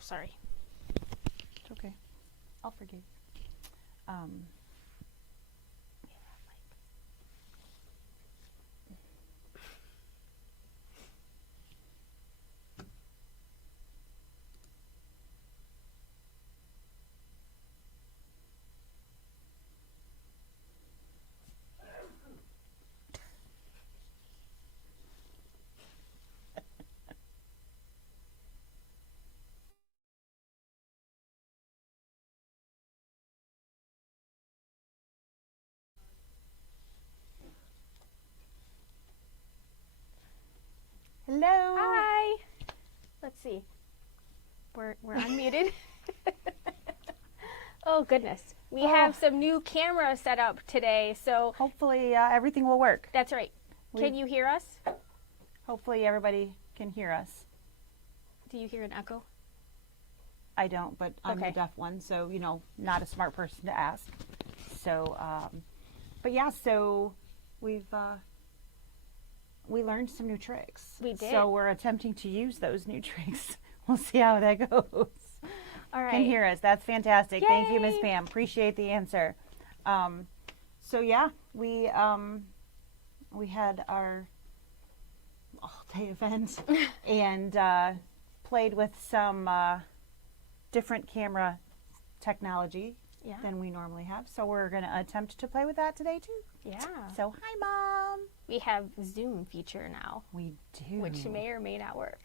sorry. It's okay. I'll forgive you. Hello. Hi. Let's see. We're unmuted. Oh goodness. We have some new cameras set up today, so Hopefully everything will work. that's right. Can you hear us? Hopefully everybody can hear us. Do you hear an echo? I don't, but I'm Okay. the deaf one, so, you know, not a smart person to ask. So, but yeah, so we learned some new tricks. We did. So we're attempting to use those new tricks. We'll see how that goes. All right. Can hear us. That's fantastic. Thank you, Miss Yay. Pam. Appreciate the answer. So yeah, we had our all-day event and played with some different camera technology than we normally have. So we're going to attempt to play with that today too. Yeah. So hi, Mom. We have Zoom feature now, We do. which may or may not work.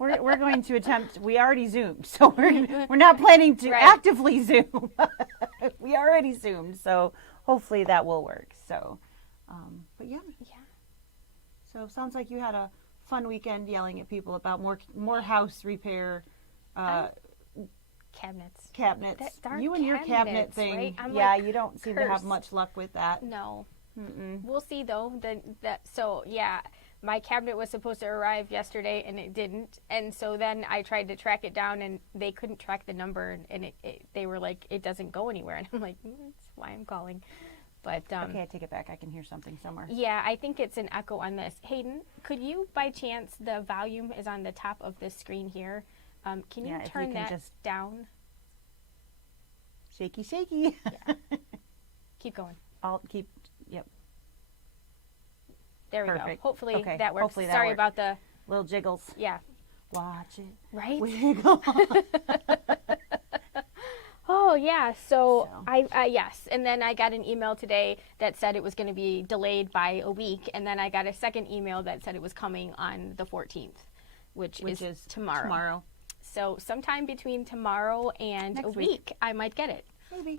We're going to attempt. We already zoomed, so we're not planning to Right. actively zoom. We already zoomed, so hopefully that will work. So, but yeah. Yeah. So sounds like you had a fun weekend yelling at people about more house repair. Cabinets. Cabinets. That darn You and your cabinet cabinets, thing. right? I'm Yeah, like, you don't seem to have cursed. much luck with that. No. Mm-mm. We'll see though. So yeah, my cabinet was supposed to arrive yesterday and it didn't. And so then I tried to track it down and they couldn't track the number and they were like, it doesn't go anywhere. And I'm like, that's why I'm calling. But Okay, I take it back. I can hear something somewhere. yeah, I think it's an echo on this. Hayden, could you by chance, the volume is on the top of this screen here. Can you Yeah, if you turn can that just- down? Shaky, shaky. Keep going. I'll keep. Yep. There we Perfect. go. Hopefully Okay, that works. hopefully that Sorry worked. about the, Little jiggles. yeah. Watch it. Right? Wiggle. Oh yeah, so So. yes, and then I got an email today that said it was going to be delayed by a week, and then I got a second email that said it was coming on the 14th, which is tomorrow. Tomorrow. So sometime between tomorrow and Next a week. week, I might get it. Maybe.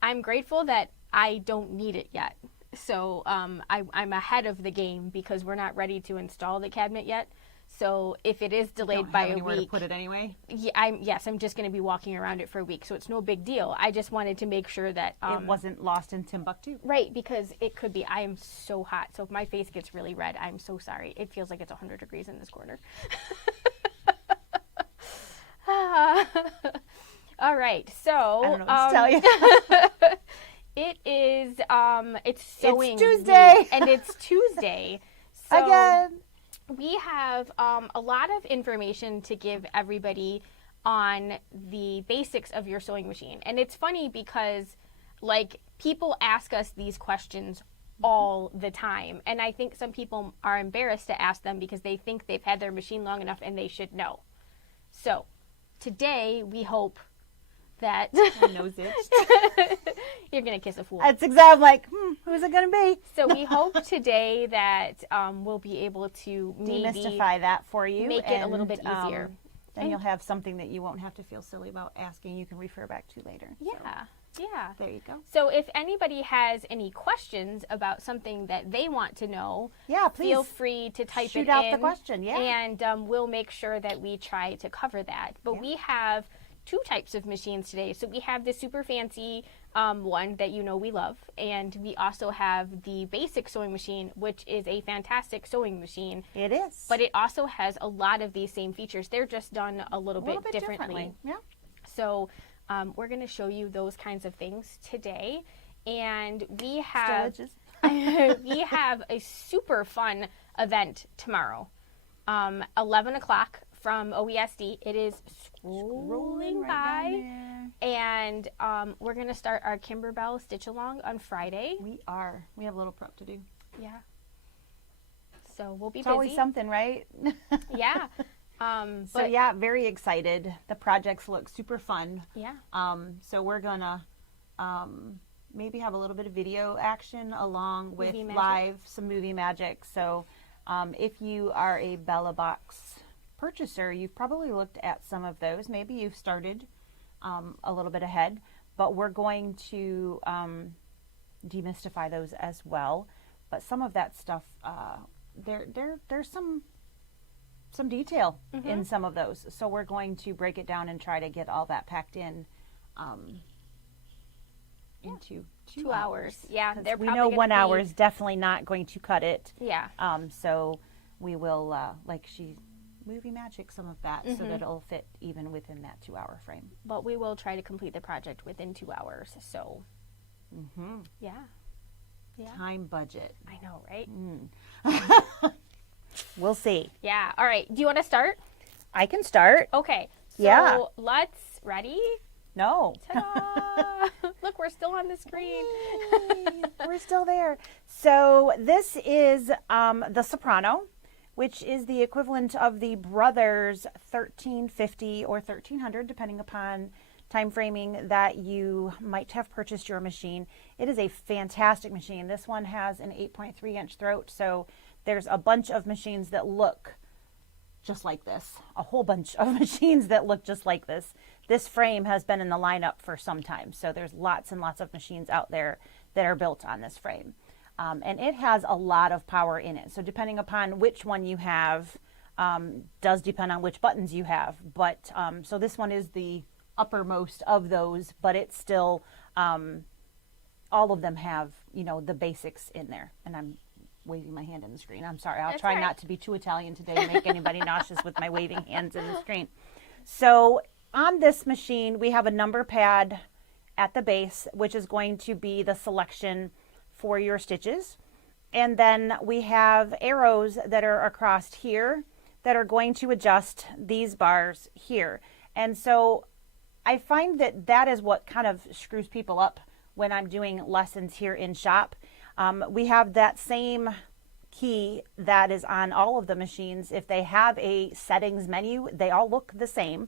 I'm grateful that I don't need it yet. So I'm ahead of the game because we're not ready to install the cabinet yet. So if it is delayed Don't by have a anywhere week, to put it anyway. yeah, I'm just going to be walking around it for a week, so it's no big deal. I just wanted to make sure that It wasn't lost in Timbuktu. right, because it could be. I am so hot, so if my face gets really red, I'm so sorry. It feels like it's 100 degrees in this corner. All right, so I don't know what to tell you. it is it's sewing It's Tuesday. week, and it's Tuesday. So Again. we have a lot of information to give everybody on the basics of your sewing machine. And it's funny because, like, people ask us these questions all the time. And I think some people are embarrassed to ask them because they think they've had their machine long enough and they should know. So today we hope that My nose itched. you're going to kiss a fool. That's exactly. I'm like, who's it going to be? So we hope today that we'll be able to maybe Demystify that for you. make it a little bit easier. Then you'll have something that you won't have to feel silly about asking. You can refer back to later. So, Yeah, yeah. there you go. So if anybody has any questions about something that they want to know, Yeah, please feel free to type shoot it out in. the question. Yeah. And we'll make sure that we try to cover that. But Yeah. we have two types of machines today. So we have the super fancy one that you know we love, and we also have the basic sewing machine, which is a fantastic sewing machine. It is. But it also has a lot of these same features. They're just done a little bit differently. Yeah. So we're going to show you those kinds of things today. And we have we have a super fun event tomorrow. 11 o'clock from OESD. It is scrolling by. down And we're going to start our Kimberbell Stitch Along on Friday. We are. We have a little prep to do. Yeah. So we'll be It's busy. always something, right? Yeah. So yeah, very excited. The projects look super fun. Yeah. So we're gonna maybe have a little bit of video action along with Movie magic. live, some movie magic. So if you are a Bella Box purchaser, you've probably looked at some of those. Maybe you've started a little bit ahead, but we're going to demystify those as well. But some of that stuff, there's some detail in some of those. So we're going to break it down and try to get all that packed in into 2 hours. Yeah. They're we probably know gonna 1 be- hour is definitely not going to cut it. Yeah. So we will, movie magic some of that so that it'll fit even within that 2 hour frame. But we will try to complete the project within 2 hours. So, yeah. Yeah. Time budget. I know, right? We'll see. Yeah. All right. Do you want to start? I can start. Okay. So Yeah. let's, ready? No. Ta-da! Look, we're still on the screen. We're still there. So this is the Soprano, which is the equivalent of the Brothers 1350 or 1300, depending upon time framing that you might have purchased your machine. It is a fantastic machine. This one has an 8.3 inch throat, so there's a bunch of machines that look just like this, a whole bunch of machines that look just like this. This frame has been in the lineup for some time, so there's lots and lots of machines out there that are built on this frame. And it has a lot of power in it. So depending upon which one you have, does depend on which buttons you have. But so this one is the uppermost of those, but it's still, all of them have, the basics in there. And I'm waving my hand in the screen. I'm sorry. I'll That's try all right. not to be too Italian today and make anybody nauseous with my waving hands in the screen. So on this machine, we have a number pad at the base, which is going to be the selection for your stitches. And then we have arrows that are across here that are going to adjust these bars here. And so I find that that is what kind of screws people up when I'm doing lessons here in shop. We have that same key that is on all of the machines. If they have a settings menu, they all look the same.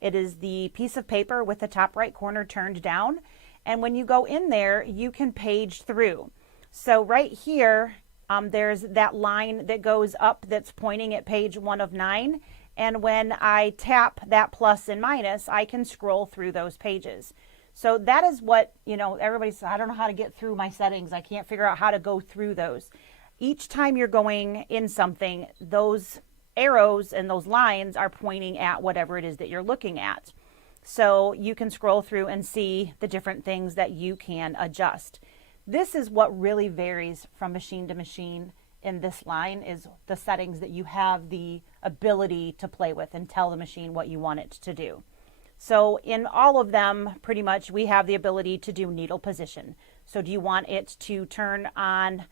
It is the piece of paper with the top right corner turned down. And when you go in there, you can page through. So right here, there's that line that goes up that's pointing at page 1 of 9. And when I tap that plus and minus, I can scroll through those pages. So that is what, everybody says, I don't know how to get through my settings. I can't figure out how to go through those. Each time you're going in something, those arrows and those lines are pointing at whatever it is that you're looking at. So you can scroll through and see the different things that you can adjust. This is what really varies from machine to machine in this line, is the settings that you have the ability to play with and tell the machine what you want it to do. So in all of them, pretty much, we have the ability to do needle position. So do you want it to turn on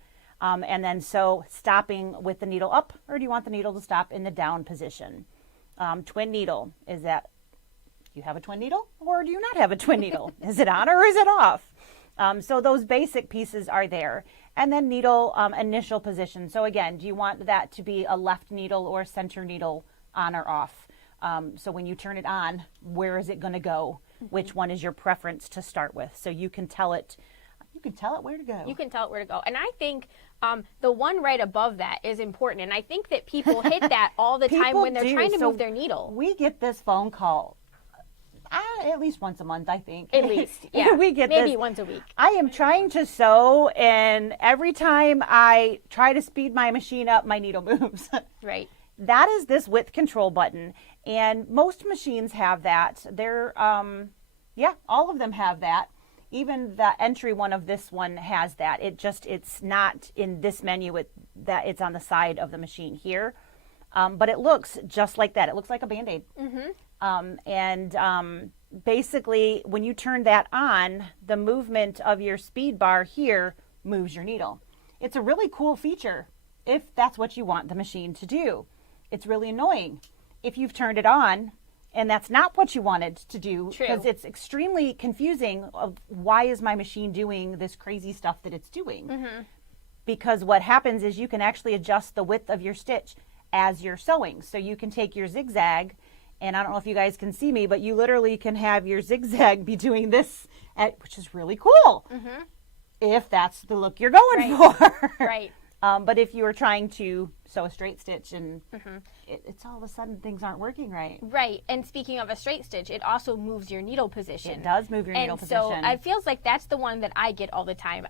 and then so stopping with the needle up, or do you want the needle to stop in the down position? Twin needle, is that, do you have a twin needle or do you not have a twin needle? Is it on or is it off? So those basic pieces are there. And then needle initial position. So again, do you want that to be a left needle or center needle on or off? So when you turn it on, where is it going to go? Which one is your preference to start with? So you can tell it where to go. You can tell it where to go. And I think the one right above that is important. And I think that people hit that all the time People when they're do. trying to So move their needle. We get this phone call at least once a month, I think. At least, yeah. We get maybe this. once a week. I am trying to sew, and every time I try to speed my machine up, my needle moves. Right. That is this width control button, and most machines have that. They're, all of them have that. Even the entry one of this one has that. It's not in this menu. It's on the side of the machine here, but it looks just like that. It looks like a Band-Aid. Basically, when you turn that on, the movement of your speed bar here moves your needle. It's a really cool feature if that's what you want the machine to do. It's really annoying if you've turned it on and that's not what you wanted to do, True. because it's extremely confusing of why is my machine doing this crazy stuff that it's doing. Mm-hmm. Because what happens is you can actually adjust the width of your stitch as you're sewing. So you can take your zigzag, and I don't know if you guys can see me, but you literally can have your zigzag be doing this, which is really cool. Mm-hmm. If that's the look you're going for. Right. But if you were trying to sew a straight stitch and Mm-hmm. it's all of a sudden things aren't working right. Right. And speaking of a straight stitch, it also moves your needle position. It does move your needle position. And so it feels like that's the one that I get all the time.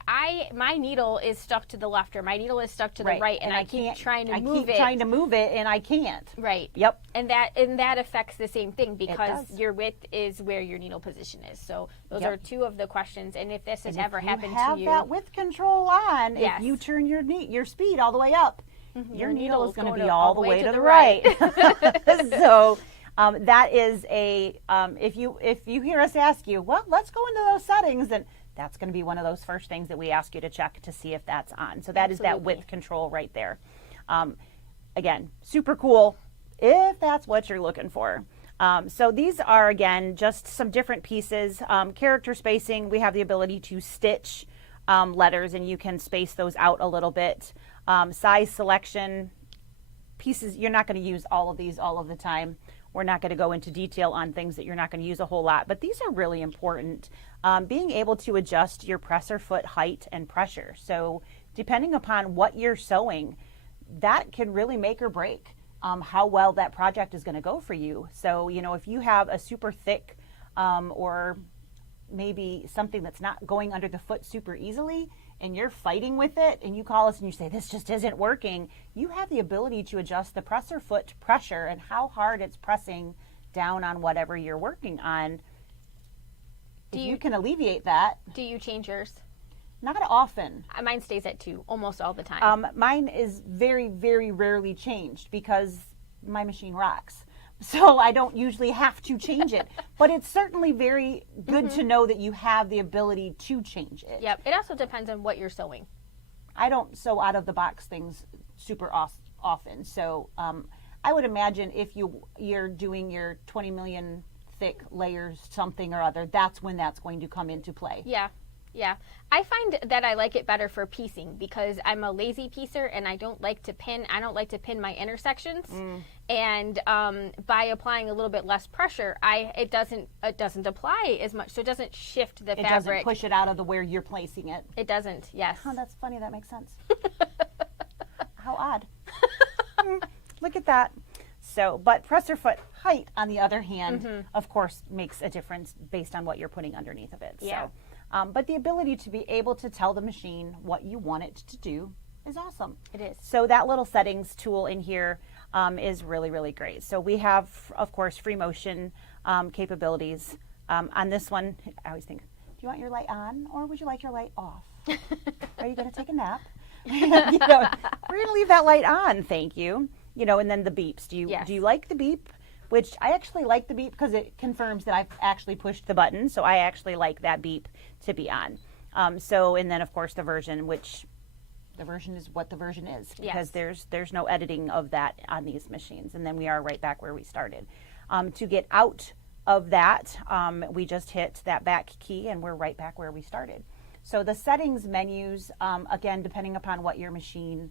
My needle is stuck to the left, or my needle is stuck to the right, and I keep trying to move it. I keep trying to move it and I can't. Right. Yep. And that affects the same thing, because does. your width is where your needle position is. So those Yep. are two of the questions. And if this has And ever if happened you have to you, that width control on, Yes. if you turn your speed all the way up, your needle is going to be all the way to the right. So that is if you hear us ask you, well, let's go into those settings, and that's going to be one of those first things that we ask you to check to see if that's on. So that is that Absolutely. width control right there. Again, super cool if that's what you're looking for. So these are, again, just some different pieces. Character spacing, we have the ability to stitch letters, and you can space those out a little bit. Size selection, pieces, you're not going to use all of these all of the time. We're not going to go into detail on things that you're not going to use a whole lot, but these are really important. Being able to adjust your presser foot height and pressure. So depending upon what you're sewing, that can really make or break how well that project is going to go for you. So, if you have a super thick or maybe something that's not going under the foot super easily, and you're fighting with it, and you call us and you say, this just isn't working, you have the ability to adjust the presser foot pressure and how hard it's pressing down on whatever you're working on. If you can alleviate that. do you change yours? Not often. Mine stays at 2 almost all the time. Mine is very, very rarely changed because my machine rocks. So I don't usually have to change it. But it's certainly very good to know that you have the ability to change it. Yep. It also depends on what you're sewing. I don't sew out of the box things super often. So I would imagine if you're doing your 20 million thick layers something or other, that's when that's going to come into play. Yeah. Yeah. I find that I like it better for piecing, because I'm a lazy piecer and I don't like to pin. I don't like to pin my intersections. And by applying a little bit less pressure, it doesn't apply as much. So it doesn't shift the It fabric. doesn't push it out of the where you're placing it. It doesn't. Yes. Oh, that's funny. That makes sense. How odd. Look at that. So, but presser foot height, on the other hand, of course, makes a difference based on what you're putting underneath of it. Yeah. So, but the ability to be able to tell the machine what you want it to do is awesome. It is. So that little settings tool in here is really, really great. So we have, of course, free motion capabilities. On this one, I always think, do you want your light on or would you like your light off? Are you going to take a nap? We're going to leave that light on, thank you. And then the beeps. Do you like the beep? Which I actually like the beep because it confirms that I've actually pushed the button. So I actually like that beep to be on. And then of course the version, which the version is what the version is, because there's no editing of that on these machines. And then we are right back where we started. To get out of that, we just hit that back key and we're right back where we started. So the settings menus, again, depending upon what your machine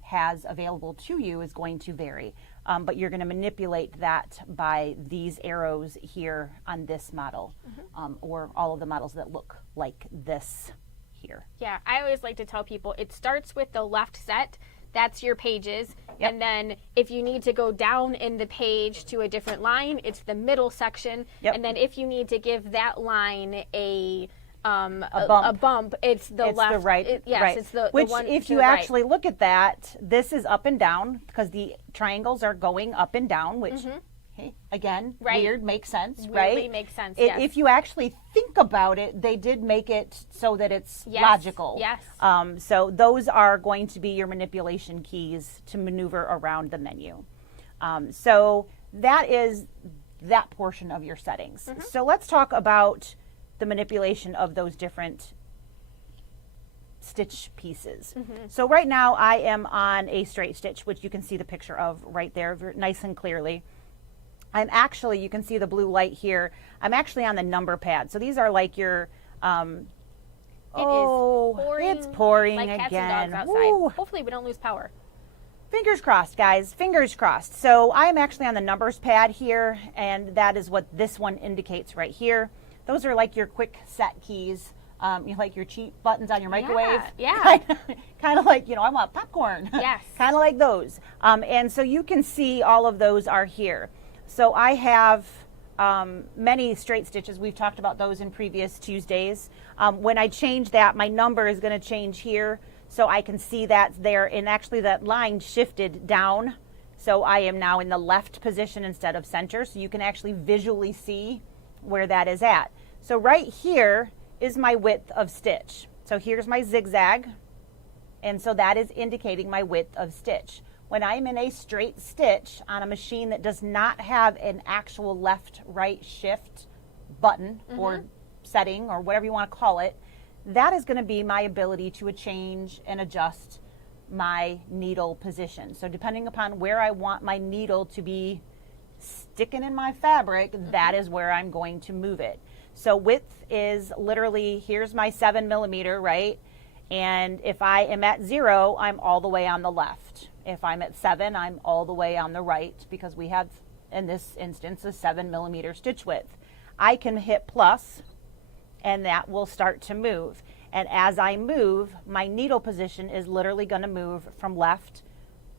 has available to you, is going to vary. But you're going to manipulate that by these arrows here on this model, or all of the models that look like this here. Yeah, I always like to tell people it starts with the left set. That's your pages. Yep. And then if you need to go down in the page to a different line, it's the middle section. Yep. And then if you need to give that line a bump, it's the left. The right. Yes, right. it's the Which, one if to you the right. actually look at that, this is up and down because the triangles are going up and down, which, hey, again, weird, makes sense, Weirdly right? makes sense, yes. If you actually think about it, they did make it so that it's logical. Yes. So those are going to be your manipulation keys to maneuver around the menu. So that is that portion of your settings. So let's talk about the manipulation of those different stitch pieces. So right now I am on a straight stitch, which you can see the picture of right there nice and clearly. I'm actually, you can see the blue light here, I'm actually on the number pad. So these are like your, it's pouring like cats again. and dogs outside. Woo. Hopefully we don't lose power. Fingers crossed, guys, fingers crossed. So I am actually on the numbers pad here, and that is what this one indicates right here. Those are like your quick set keys. You like your cheat buttons on your microwave. Yeah. Kind of like, you know, I want popcorn. Yes. Kind of like those. And so you can see all of those are here. So I have many straight stitches. We've talked about those in previous Tuesdays. When I change that, my number is going to change here. So I can see that there, and actually that line shifted down. So I am now in the left position instead of center. So you can actually visually see where that is at. So right here is my width of stitch. So here's my zigzag. And so that is indicating my width of stitch. When I'm in a straight stitch on a machine that does not have an actual left-right shift button or setting or whatever you want to call it, that is going to be my ability to change and adjust my needle position. So depending upon where I want my needle to be sticking in my fabric, that is where I'm going to move it. So width is literally, here's my 7 millimeter, right? And if I am at 0, I'm all the way on the left. If I'm at 7, I'm all the way on the right, because we have, in this instance, a 7 millimeter stitch width. I can hit plus, and that will start to move. And as I move, my needle position is literally going to move from left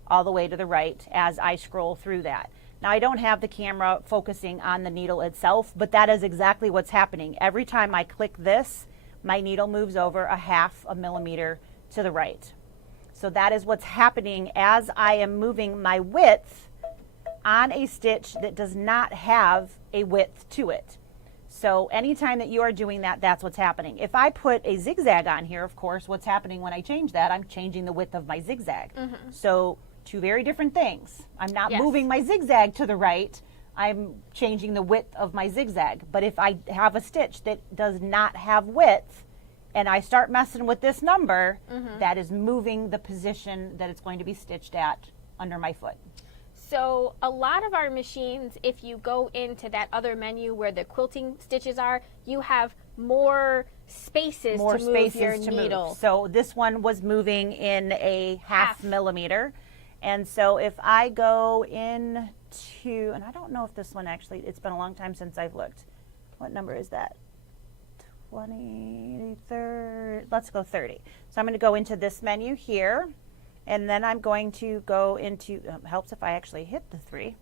all the way to the right as I scroll through that. Now, I don't have the camera focusing on the needle itself, but that is exactly what's happening. Every time I click this, my needle moves over a half a millimeter to the right. So that is what's happening as I am moving my width on a stitch that does not have a width to it. So anytime that you are doing that, that's what's happening. If I put a zigzag on here, of course, what's happening when I change that, I'm changing the width of my zigzag. So two very different things. I'm not moving my zigzag to the right. I'm changing the width of my zigzag. But if I have a stitch that does not have width and I start messing with this number, that is moving the position that it's going to be stitched at under my foot. So a lot of our machines, if you go into that other menu where the quilting stitches are, you have more spaces to move your needle. So this one was moving in a half millimeter. And so if I go into, and I don't know if this one actually, it's been a long time since I've looked. What number is that? 20, 30, let's go 30. So I'm going to go into this menu here. And then I'm going to go into, helps if I actually hit the 3.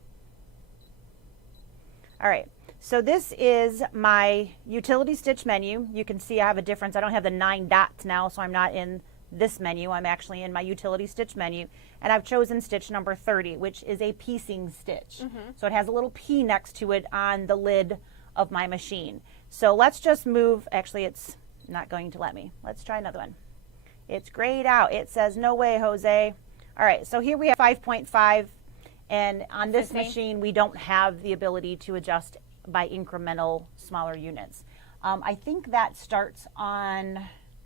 All right, so this is my utility stitch menu. You can see I have a difference. I don't have the 9 dots now, so I'm not in this menu. I'm actually in my utility stitch menu. And I've chosen stitch number 30, which is a piecing stitch. So it has a little P next to it on the lid of my machine. So let's just move, actually it's not going to let me. Let's try another one. It's grayed out. It says, no way, Jose. All right, so here we have 5.5, and on this machine, we don't have the ability to adjust by incremental smaller units. I think that starts on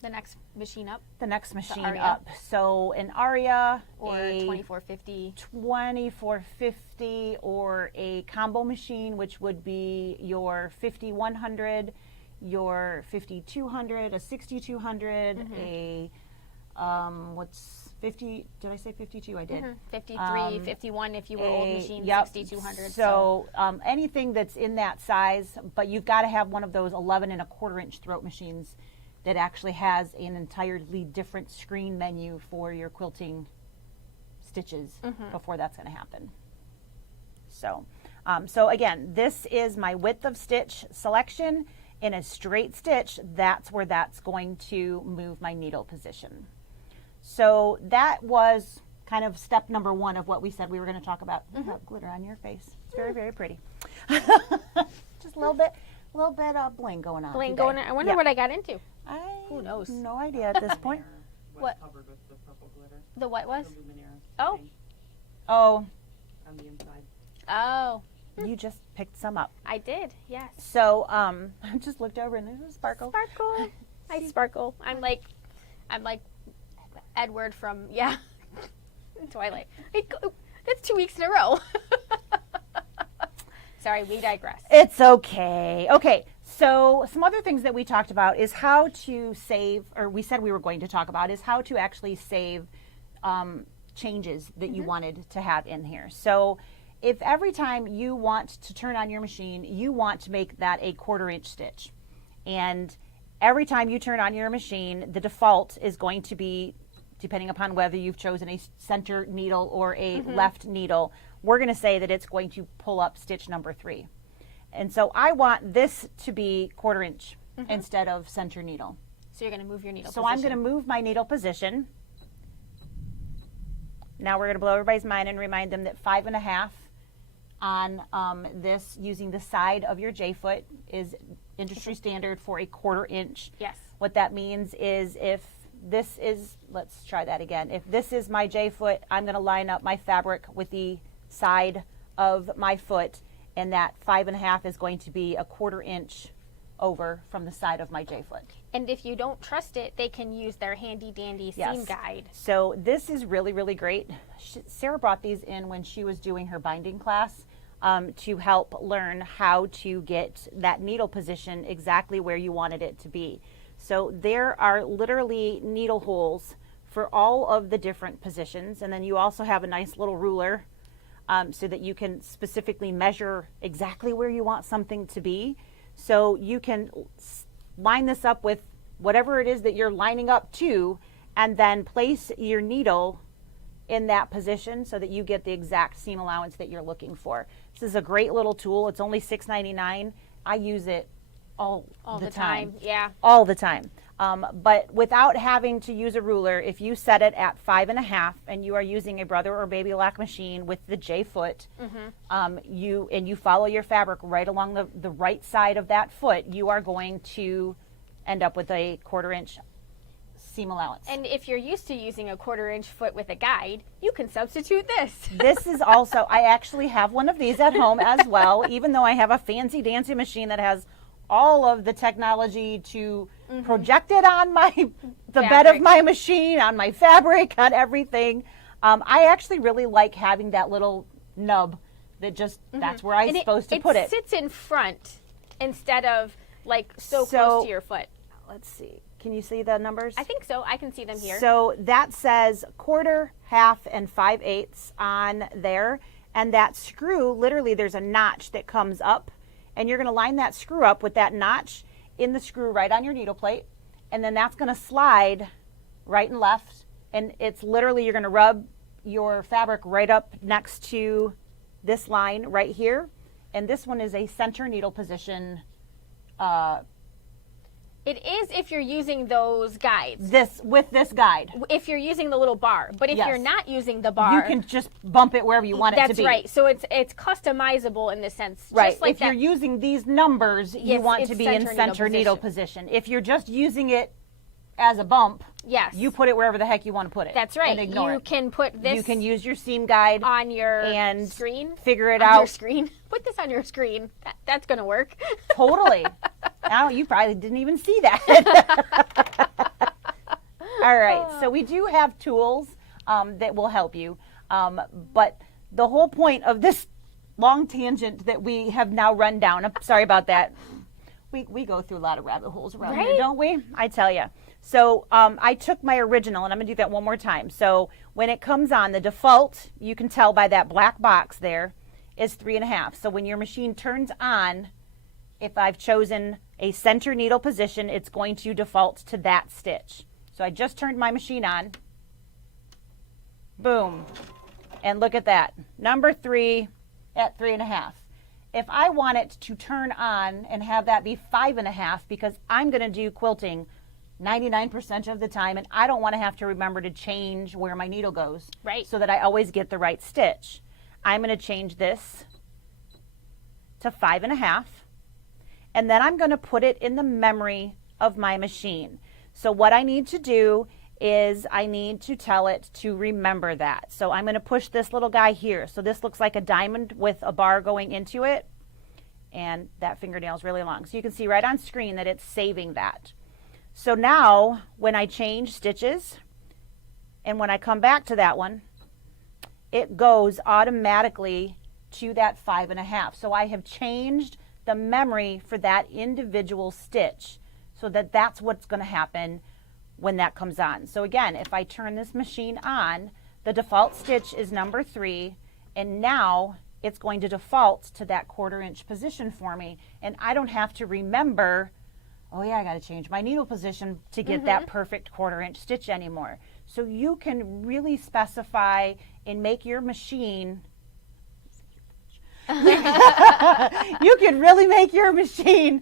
the next machine up. The next machine up. So an Aria, or a 2450. 2450, or a combo machine, which would be your 5100, your 5200, a 6200, a what's 50, did I say 52? I did. 53, 51 if you were old machine, 6200. So anything that's in that size, but you've got to have one of those 11 1/4 inch throat machines that actually has an entirely different screen menu for your quilting stitches before that's going to happen. So, so again, this is my width of stitch selection. In a straight stitch, that's where that's going to move my needle position. So that was kind of step number 1 of what we said we were going to talk about. You have glitter on your face. It's very, very pretty. Just a little bit of bling going on. Bling going on. I wonder what I got into. Who knows? No idea at this point. What? Covered with the purple glitter. The what was? The Luminaire. Oh. Thing Oh. on the inside. Oh. You just picked some up. I did, yes. So I just looked over and there's a sparkle. Sparkle. I sparkle. I'm like Edward from, Twilight. That's 2 weeks in a row. Sorry, we digress. It's okay. Okay, so some other things that we talked about is how to save, or we said we were going to talk about, is how to actually save changes that you wanted to have in here. So if every time you want to turn on your machine, you want to make that a 1/4 inch stitch, and every time you turn on your machine, the default is going to be, depending upon whether you've chosen a center needle or a left needle, we're going to say that it's going to pull up stitch number 3. And so I want this to be 1/4 inch instead of center needle. So you're going to move your needle So position. I'm going to move my needle position. Now we're going to blow everybody's mind and remind them that 5.5 on this, using the side of your J-foot, is industry standard for a 1/4 inch. Yes. What that means is if this is, let's try that again. If this is my J-foot, I'm going to line up my fabric with the side of my foot, and that 5.5 is going to be a 1/4 inch over from the side of my J-foot. And if you don't trust it, they can use their handy dandy seam guide. So this is really, really great. Sarah brought these in when she was doing her binding class to help learn how to get that needle position exactly where you wanted it to be. So there are literally needle holes for all of the different positions, and then you also have a nice little ruler so that you can specifically measure exactly where you want something to be. So you can line this up with whatever it is that you're lining up to, and then place your needle in that position so that you get the exact seam allowance that you're looking for. This is a great little tool. It's only $6.99. I use it all the time. Yeah. All the time. But without having to use a ruler, if you set it at 5.5 and you are using a brother or baby lock machine with the J-foot, you follow your fabric right along the right side of that foot, you are going to end up with a 1/4 inch seam allowance. And if you're used to using a 1/4 inch foot with a guide, you can substitute this. This is also, I actually have one of these at home as well, even though I have a fancy dancy machine that has all of the technology to project it on the bed of my machine, on my fabric, on everything. I actually really like having that little nub that just, that's where I'm supposed to put it. It sits in front instead of like so close to your foot. Let's see. Can you see the numbers? I think so. I can see them here. So that says 1/4, 1/2, and 5/8 on there. And that screw, literally there's a notch that comes up, and you're going to line that screw up with that notch in the screw right on your needle plate. And then that's going to slide right and left. And it's literally, you're going to rub your fabric right up next to this line right here. And this one is a center needle position. It is if you're using those guides. With this guide. If you're using the little bar. But if you're not using the bar, you can just bump it wherever you want it to be. That's right. So it's customizable in the sense. Right. Just like if you're using these numbers, you want to be in center needle position. If you're just using it as a bump, yes, you put it wherever the heck you want to put it. That's right. And ignore you it. can put this. You can use your seam guide on your and screen. Figure it on out. Your screen. Put this on your screen. That's going to work. Totally. Now you probably didn't even see that. All right. So we do have tools that will help you, but the whole point of this long tangent that we have now run down. I'm sorry about that. We go through a lot of rabbit holes around here, don't we? I tell you. So I took my original, and I'm going to do that one more time. So when it comes on, the default, you can tell by that black box there, is 3.5. So when your machine turns on, if I've chosen a center needle position, it's going to default to that stitch. So I just turned my machine on. Boom. And look at that. Number 3 at 3.5. If I want it to turn on and have that be 5.5, because I'm going to do quilting 99% of the time, and I don't want to have to remember to change where my needle goes, right? So that I always get the right stitch. I'm going to change this to 5.5, and then I'm going to put it in the memory of my machine. So what I need to do is I need to tell it to remember that. So I'm going to push this little guy here. So this looks like a diamond with a bar going into it, and that fingernail is really long. So you can see right on screen that it's saving that. So now when I change stitches, And when I come back to that one, it goes automatically to that 5.5. So I have changed the memory for that individual stitch so that that's what's going to happen when that comes on. So again, if I turn this machine on, the default stitch is number 3, and now it's going to default to that 1/4 inch position for me, and I don't have to remember, oh yeah, I got to change my needle position to get that perfect 1/4 inch stitch anymore. So you can really specify and make your machine, you can really make your machine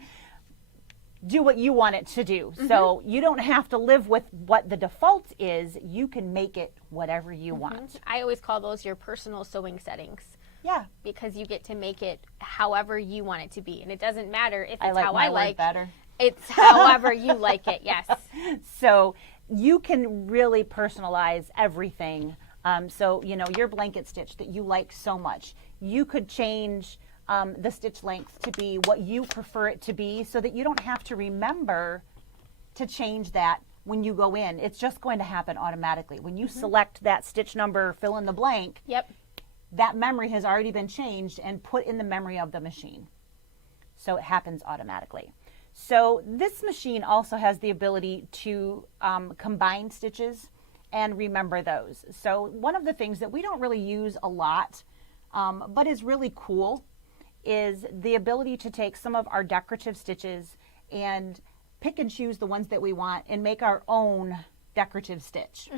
do what you want it to do. So you don't have to live with what the default is. You can make it whatever you want. I always call those your personal sewing settings. Yeah. Because you get to make it however you want it to be. And it doesn't matter if it's I like how my I word like. better. It's however you like it, yes. So you can really personalize everything. So, you know, your blanket stitch that you like so much, you could change the stitch length to be what you prefer it to be so that you don't have to remember to change that when you go in. It's just going to happen automatically. When you select that stitch number, fill in the blank, Yep. that memory has already been changed and put in the memory of the machine. So it happens automatically. So this machine also has the ability to combine stitches and remember those. So one of the things that we don't really use a lot, but is really cool, is the ability to take some of our decorative stitches and pick and choose the ones that we want and make our own decorative stitch.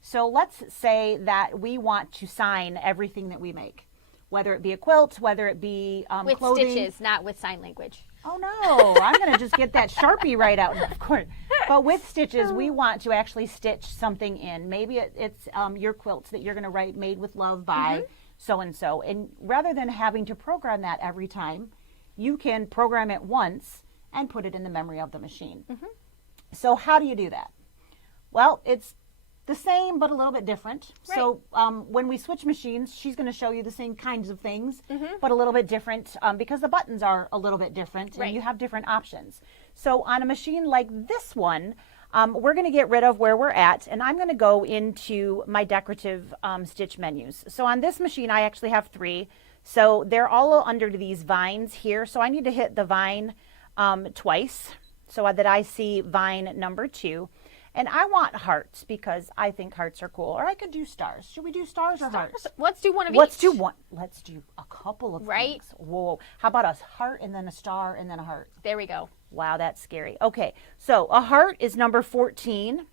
So let's say that we want to sign everything that we make, whether it be a quilt, whether it be With clothing. stitches, not with sign language. Oh no, I'm going to just get that Sharpie right out, of course. But with stitches, we want to actually stitch something in. Maybe it's your quilts that you're going to write made with love by so-and-so. And rather than having to program that every time, you can program it once and put it in the memory of the machine. So how do you do that? Well, it's the same, but a little bit different. Right. So when we switch machines, she's going to show you the same kinds of things, but a little bit different because the buttons are a little bit different Right. and you have different options. So on a machine like this one, we're going to get rid of where we're at, and I'm going to go into my decorative stitch menus. So on this machine, I actually have 3. So they're all under these vines here. So I need to hit the vine twice so that I see vine number 2. And I want hearts because I think hearts are cool. Or I could do stars. Should we do stars or hearts? Let's do one of Let's each. do one. Let's do a couple of Right. things. Whoa. How about a heart and then a star and then a heart? There we go. Wow, that's scary. Okay, so a heart is number 14.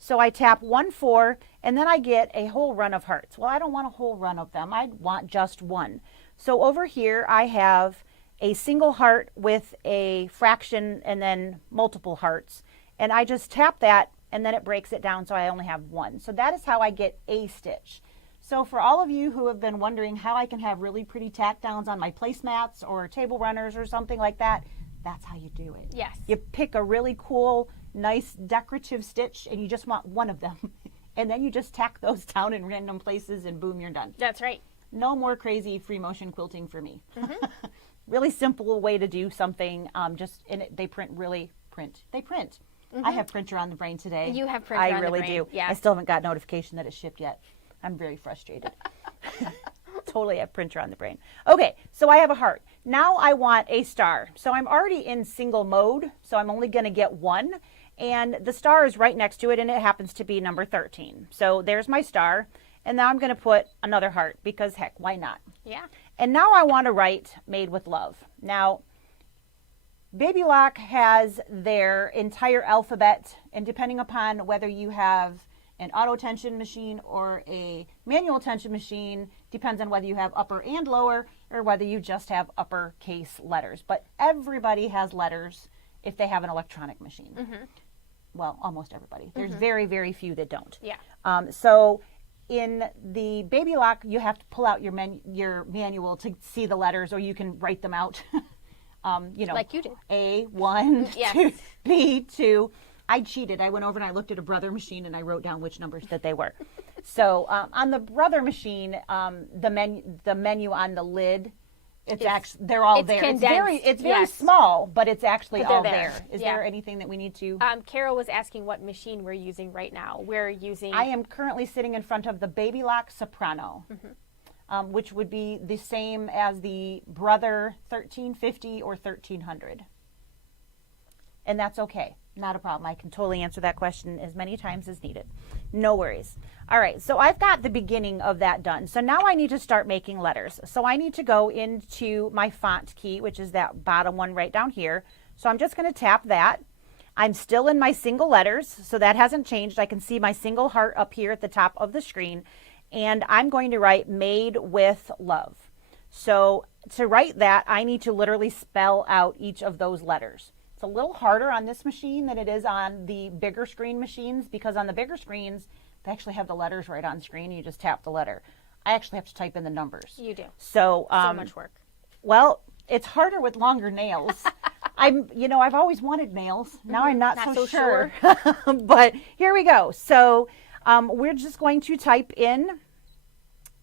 So I tap 1, 4, and then I get a whole run of hearts. Well, I don't want a whole run of them. I want just one. So over here I have a single heart with a fraction and then multiple hearts. And I just tap that and then it breaks it down so I only have one. So that is how I get a stitch. So for all of you who have been wondering how I can have really pretty tack downs on my placemats or table runners or something like that, that's how you do it. Yes. You pick a really cool, nice decorative stitch and you just want one of them. And then you just tack those down in random places and boom, you're done. That's right. No more crazy free motion quilting for me. Really simple way to do something. They print. I have printer on the brain today. You have printer on the really brain. do. Yeah. I still haven't got notification that it's shipped yet. I'm very frustrated. Totally have printer on the brain. Okay, so I have a heart. Now I want a star. So I'm already in single mode, so I'm only going to get one. And the star is right next to it, and it happens to be number 13. So there's my star. And now I'm going to put another heart because, heck, why not? Yeah. And now I want to write Made with Love. Now, Baby Lock has their entire alphabet, and depending upon whether you have an auto tension machine or a manual tension machine, depends on whether you have upper and lower or whether you just have uppercase letters. But everybody has letters if they have an electronic machine. Well, almost everybody. There's very, very few that don't. Yeah. So in the Baby Lock, you have to pull out your manual to see the letters, or you can write them out. Like you did. A1, Yes. 2, B2. I cheated. I went over and I looked at a Brother machine and I wrote down which numbers that they were. So on the Brother machine, the menu on the lid it's actually, they're all it's there. condensed, It's very yes. small, but it's actually But they're all there. there. Is Yeah. there anything that we need to? Carol was asking what machine we're using right now. We're using. I am currently sitting in front of the Baby Lock Soprano, which would be the same as the Brother 1350 or 1300. And that's okay. Not a problem. I can totally answer that question as many times as needed. No worries. All right, so I've got the beginning of that done. So now I need to start making letters. So I need to go into my font key, which is that bottom one right down here. So I'm just going to tap that. I'm still in my single letters, so that hasn't changed. I can see my single heart up here at the top of the screen. And I'm going to write made with love. So to write that, I need to literally spell out each of those letters. It's a little harder on this machine than it is on the bigger screen machines, because on the bigger screens, they actually have the letters right on screen. You just tap the letter. I actually have to type in the numbers. You do. So much work. Well, it's harder with longer nails. I've always wanted nails. Now I'm not so sure. But here we go. So we're just going to type in,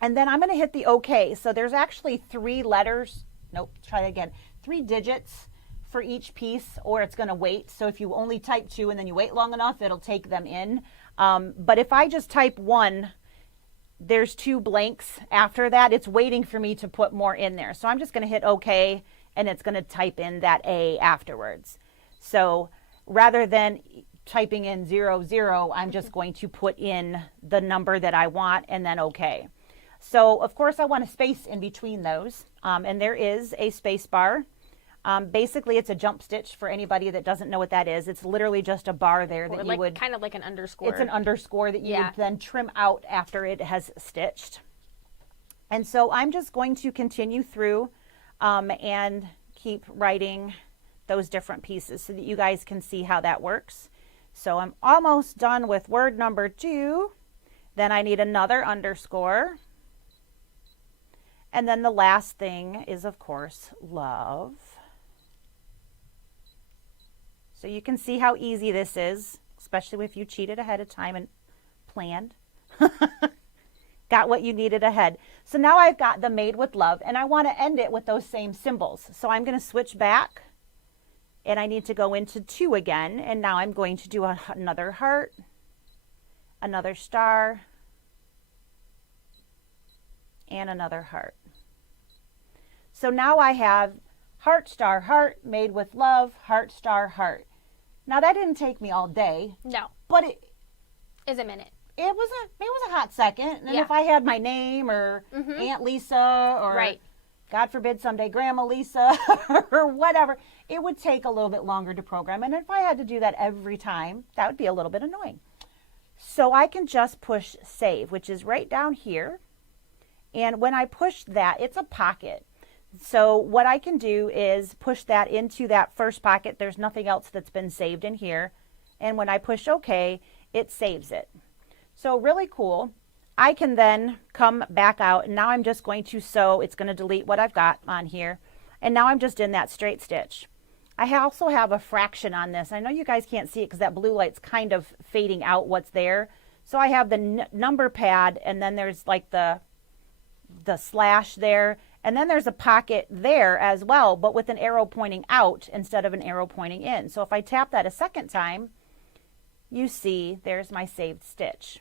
and then I'm going to hit the OK. So there's actually 3 letters. Nope, try again. 3 digits for each piece, or it's going to wait. So if you only type 2 and then you wait long enough, it'll take them in. But if I just type 1, there's 2 blanks after that. It's waiting for me to put more in there. So I'm just going to hit OK, and it's going to type in that A afterwards. So rather than typing in 00, I'm just going to put in the number that I want and then OK. So of course I want a space in between those, and there is a space bar. Basically, it's a jump stitch for anybody that doesn't know what that is. It's literally just a bar there that you would... kind of like an underscore. It's an underscore that you would then trim out after it has stitched. And so I'm just going to continue through and keep writing those different pieces so that you guys can see how that works. So I'm almost done with word number 2. Then I need another underscore. And then the last thing is, of course, love. So you can see how easy this is, especially if you cheated ahead of time and planned. Got what you needed ahead. So now I've got the made with love, and I want to end it with those same symbols. So I'm going to switch back, and I need to go into 2 again. And now I'm going to do another heart, another star, and another heart. So now I have heart, star, heart, made with love, heart, star, heart. Now that didn't take me all day. No. But it is a minute. It was a hot second. And if I had my name or Aunt Lisa or God forbid someday Grandma Lisa or whatever, it would take a little bit longer to program. And if I had to do that every time, that would be a little bit annoying. So I can just push save, which is right down here. And when I push that, it's a pocket. So what I can do is push that into that first pocket. There's nothing else that's been saved in here. And when I push OK, it saves it. So really cool. I can then come back out, and now I'm just going to sew. It's going to delete what I've got on here. And now I'm just in that straight stitch. I also have a fraction on this. I know you guys can't see it because that blue light's kind of fading out what's there. So I have the number pad, and then there's like the slash there. And then there's a pocket there as well, but with an arrow pointing out instead of an arrow pointing in. So if I tap that a second time, you see there's my saved stitch.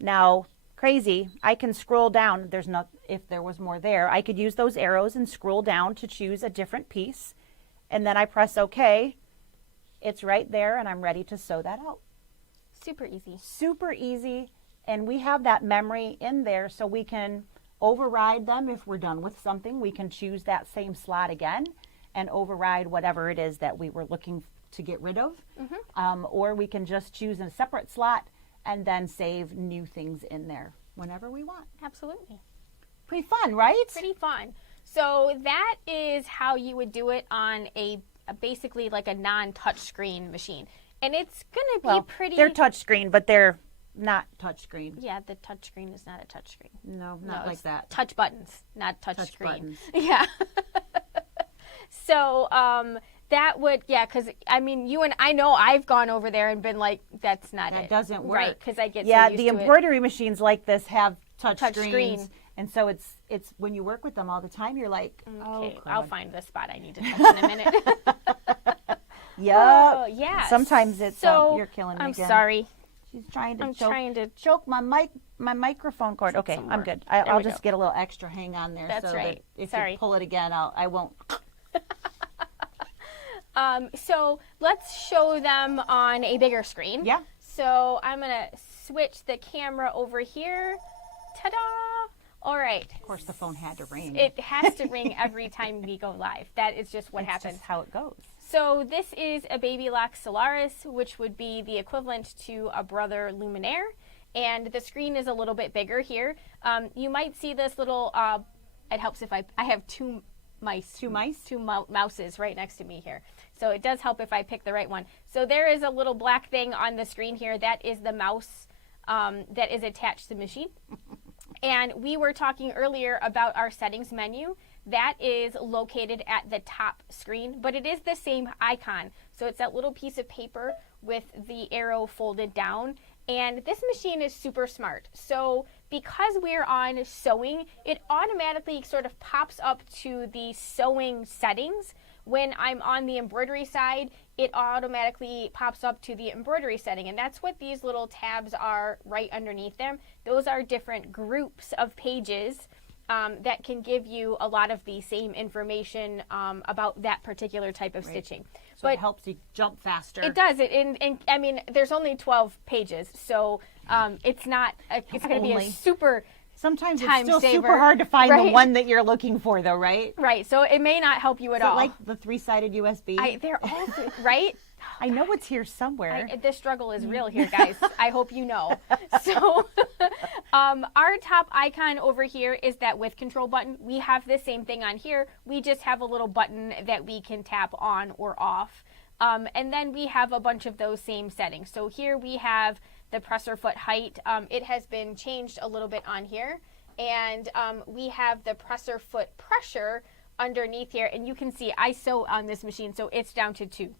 Now, crazy, I can scroll down. If there was more there, I could use those arrows and scroll down to choose a different piece. And then I press OK. It's right there, and I'm ready to sew that out. Super easy. Super easy. And we have that memory in there so we can override them. If we're done with something, we can choose that same slot again and override whatever it is that we were looking to get rid of. Or we can just choose a separate slot and then save new things in there whenever we want. Absolutely. Pretty fun, right? Pretty fun. So that is how you would do it on a basically like a non-touch screen machine. And it's going to be pretty... They're touch screen, but they're not touch screen. Yeah, the touch screen is not a touch screen. No, not like that. Touch buttons, not touch screen. Buttons. Yeah. So that would, because I mean, I know I've gone over there and been like, that's not it. That doesn't work. Right, because I get Yeah, so used the to embroidery machines like this have touch screens. And so it's when you work with them all the time, you're like, Okay, oh, I'll crud. find the spot I need to touch in a minute. Yeah. Oh, yeah. Sometimes it's So, you're killing me I'm again. sorry. She's trying to I'm choke, trying to. choke my microphone cord. Okay, some I'm more. good. There I'll we just go. get a little extra hang on there. That's so right. That if Sorry. you pull it again, I won't. So let's show them on a bigger screen. Yeah. So I'm going to switch the camera over here. Ta-da! All right. Of course, the phone had to ring. It has to ring every time we go live. That is just what It's happens. just how it goes. So this is a Baby Lock Solaris, which would be the equivalent to a Brother Luminaire. And the screen is a little bit bigger here. You might see this little, it helps if I have two mice. Two mice? Two mouses right next to me here. So it does help if I pick the right one. So there is a little black thing on the screen here. That is the mouse that is attached to the machine. And we were talking earlier about our settings menu. That is located at the top screen, but it is the same icon. So it's that little piece of paper with the arrow folded down. And this machine is super smart. So because we're on sewing, it automatically sort of pops up to the sewing settings. When I'm on the embroidery side, it automatically pops up to the embroidery setting. And that's what these little tabs are right underneath them. Those are different groups of pages that can give you a lot of the same information about that particular type of stitching. So it helps you jump faster. It does. And I mean, there's only 12 pages, so it's not it's going to be a super Sometimes time it's still saver. super hard to find the Right. one that you're looking for, though, right? right. So it may not help you at Is it all. like the 3-sided USB? They're all right. I know it's here somewhere. The struggle is real here, guys. I hope you know. So our top icon over here is that width control button. We have the same thing on here. We just have a little button that we can tap on or off. And then we have a bunch of those same settings. So here we have the presser foot height. It has been changed a little bit on here. And we have the presser foot pressure underneath here. And you can see I sew on this machine, so it's down to 2.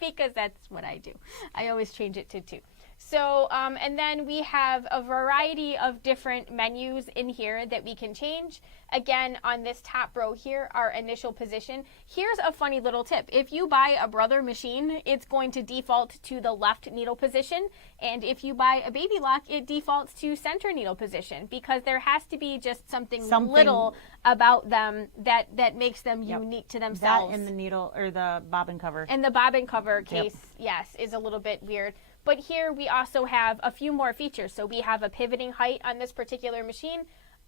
Because that's what I do. I always change it to 2. So, and then we have a variety of different menus in here that we can change. Again, on this top row here, our initial position. Here's a funny little tip. If you buy a Brother machine, it's going to default to the left needle position. And if you buy a Baby Lock, it defaults to center needle position, because there has to be just something little about them that makes them unique to themselves. That and the needle or the bobbin cover. And the bobbin cover case, yes, is a little bit weird. But here we also have a few more features. So we have a pivoting height on this particular machine,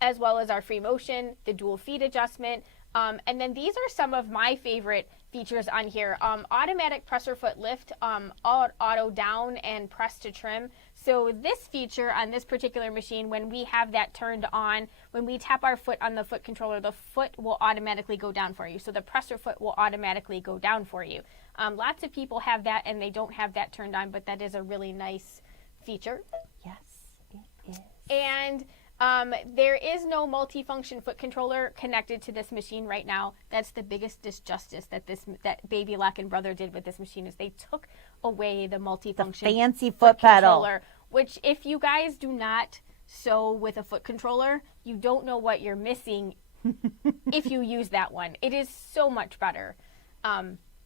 as well as our free motion, the dual feet adjustment. And then these are some of my favorite features on here. Automatic presser foot lift, auto down, and press to trim. So this feature on this particular machine, when we have that turned on, when we tap our foot on the foot controller, the foot will automatically go down for you. So the presser foot will automatically go down for you. Lots of people have that and they don't have that turned on, but that is a really nice feature. Yes, it is. And there is no multifunction foot controller connected to this machine right now. That's the biggest disjustice that Baby Lock and Brother did with this machine, is they took away the multifunction Fancy foot pedal. controller, which if you guys do not sew with a foot controller, you don't know what you're missing if you use that one. It is so much better.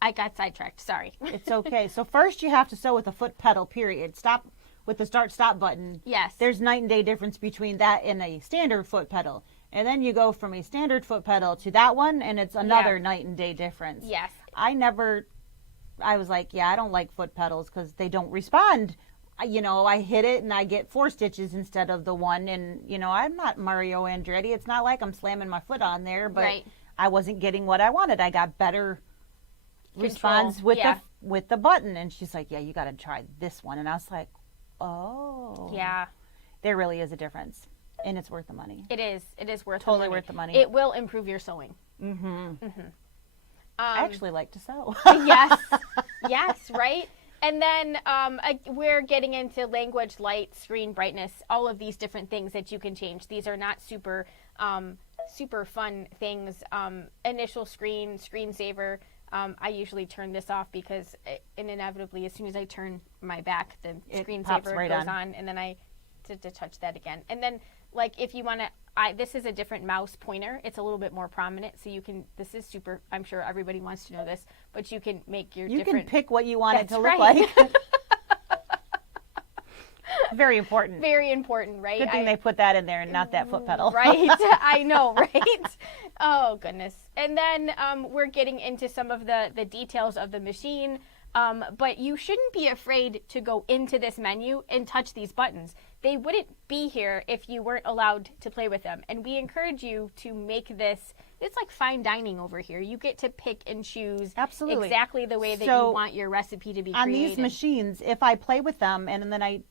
I got sidetracked. Sorry. It's okay. So first you have to sew with a foot pedal, period. Stop with the start-stop button. Yes. There's night and day difference between that and a standard foot pedal. And then you go from a standard foot pedal to that one, and it's another night and day difference. Yes. I was like, I don't like foot pedals because they don't respond. You know, I hit it and I get 4 stitches instead of the 1. And, you know, I'm not Mario Andretti. It's not like I'm slamming my foot on there, but I wasn't getting what I wanted. I got better response with the button. And she's like, you got to try this one. And I was like, oh. Yeah. There really is a difference. And it's worth the money. It is. It is worth Totally the money. worth the money. It will improve your sewing. I actually like to sew. Yes. Yes, right? And then we're getting into language, light, screen brightness, all of these different things that you can change. These are not super fun things. Initial screensaver. I usually turn this off because inevitably, as soon as I turn my back, the screensaver right goes on, and then I to touch that again. And then like if you want to, this is a different mouse pointer. It's a little bit more prominent, so you can, this is super, I'm sure everybody wants to know this, but you can make your different. You can pick what you want it to look right. like. Very important. Very important, right? Good thing they put that in there and not that foot pedal. Right, I know, right? Oh, goodness. And then we're getting into some of the details of the machine, but you shouldn't be afraid to go into this menu and touch these buttons. They wouldn't be here if you weren't allowed to play with them. And we encourage you to make this, it's like fine dining over here. You get to pick and choose Absolutely. exactly the way that you want your recipe to be on created. these machines, if I play with them and then I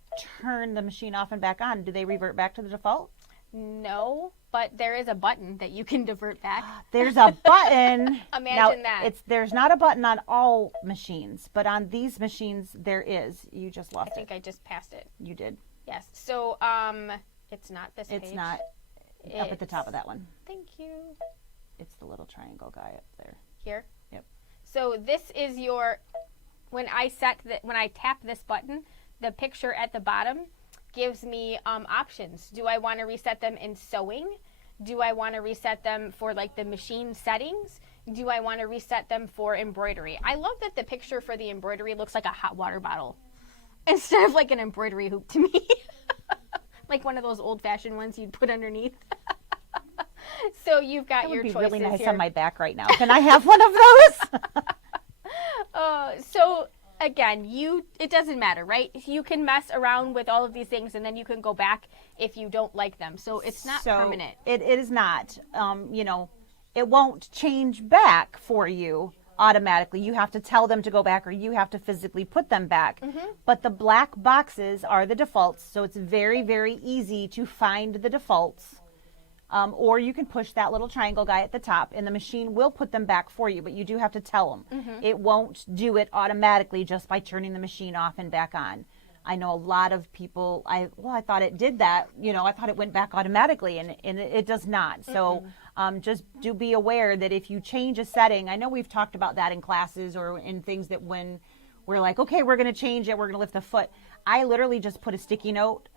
turn the machine off and back on, do they revert back to the default? No, but there is a button that you can divert back. There's a button. Imagine that. There's not a button on all machines, but on these machines there is. You just lost it. I think I just passed it. You did. Yes. So it's not this page. It's not up at the top of that one. Thank you. It's the little triangle guy up there. Here? Yep. So this is your, when I tap this button, the picture at the bottom gives me options. Do I want to reset them in sewing? Do I want to reset them for like the machine settings? Do I want to reset them for embroidery? I love that the picture for the embroidery looks like a hot water bottle instead of like an embroidery hoop to me. Like one of those old-fashioned ones you'd put underneath. So you've got your choices here. That would be really nice on my back right now. Can I have one of those? So again, it doesn't matter, right? You can mess around with all of these things and then you can go back if you don't like them. So it's not permanent. It is not. It won't change back for you automatically. You have to tell them to go back or you have to physically put them back. Mm-hmm. But the black boxes are the defaults. So it's very, very easy to find the defaults. Or you can push that little triangle guy at the top and the machine will put them back for you, but you do have to tell them. Mm-hmm. It won't do it automatically just by turning the machine off and back on. I know a lot of people, I thought it did that, I thought it went back automatically and it does not. Mm-hmm. So just do be aware that if you change a setting, I know we've talked about that in classes or in things that when we're like, okay, we're going to change it, we're going to lift a foot. I literally just put a sticky note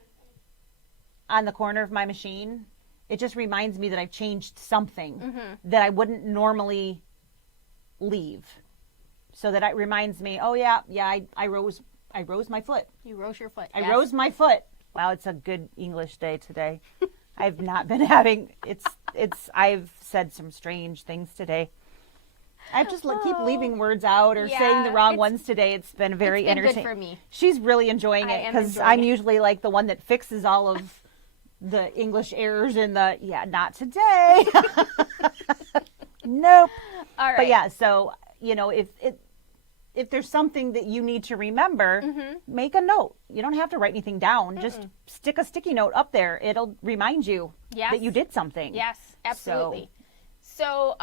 on the corner of my machine. It just reminds me that I've changed something that I wouldn't normally leave. So that it reminds me, oh yeah, I rose my foot. You rose your foot. I rose my foot. Wow, it's a good English day today. I've not been having, I've said some strange things today. I just keep leaving words out or saying the wrong ones today. It's been very entertaining. Good for me. She's really enjoying it because I'm usually like the one that fixes all of the English errors in not today. Nope. All right. But yeah, so, if there's something that you need to remember, make a note. You don't have to write anything down. Just stick a sticky note up there. It'll remind you that you did something. Yes, absolutely. So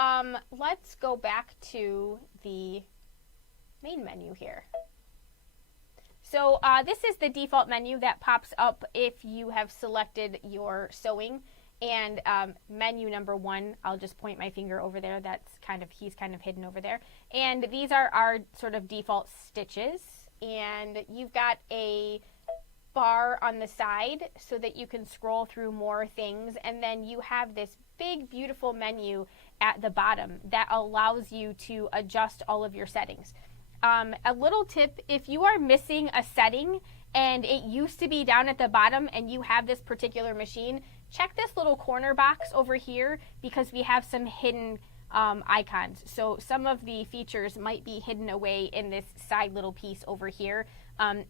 let's go back to the main menu here. So this is the default menu that pops up if you have selected your sewing. And menu number 1, I'll just point my finger over there. He's kind of hidden over there. And these are our sort of default stitches. And you've got a bar on the side so that you can scroll through more things. And then you have this big, beautiful menu at the bottom that allows you to adjust all of your settings. A little tip, if you are missing a setting and it used to be down at the bottom and you have this particular machine, check this little corner box over here because we have some hidden icons. So some of the features might be hidden away in this side little piece over here.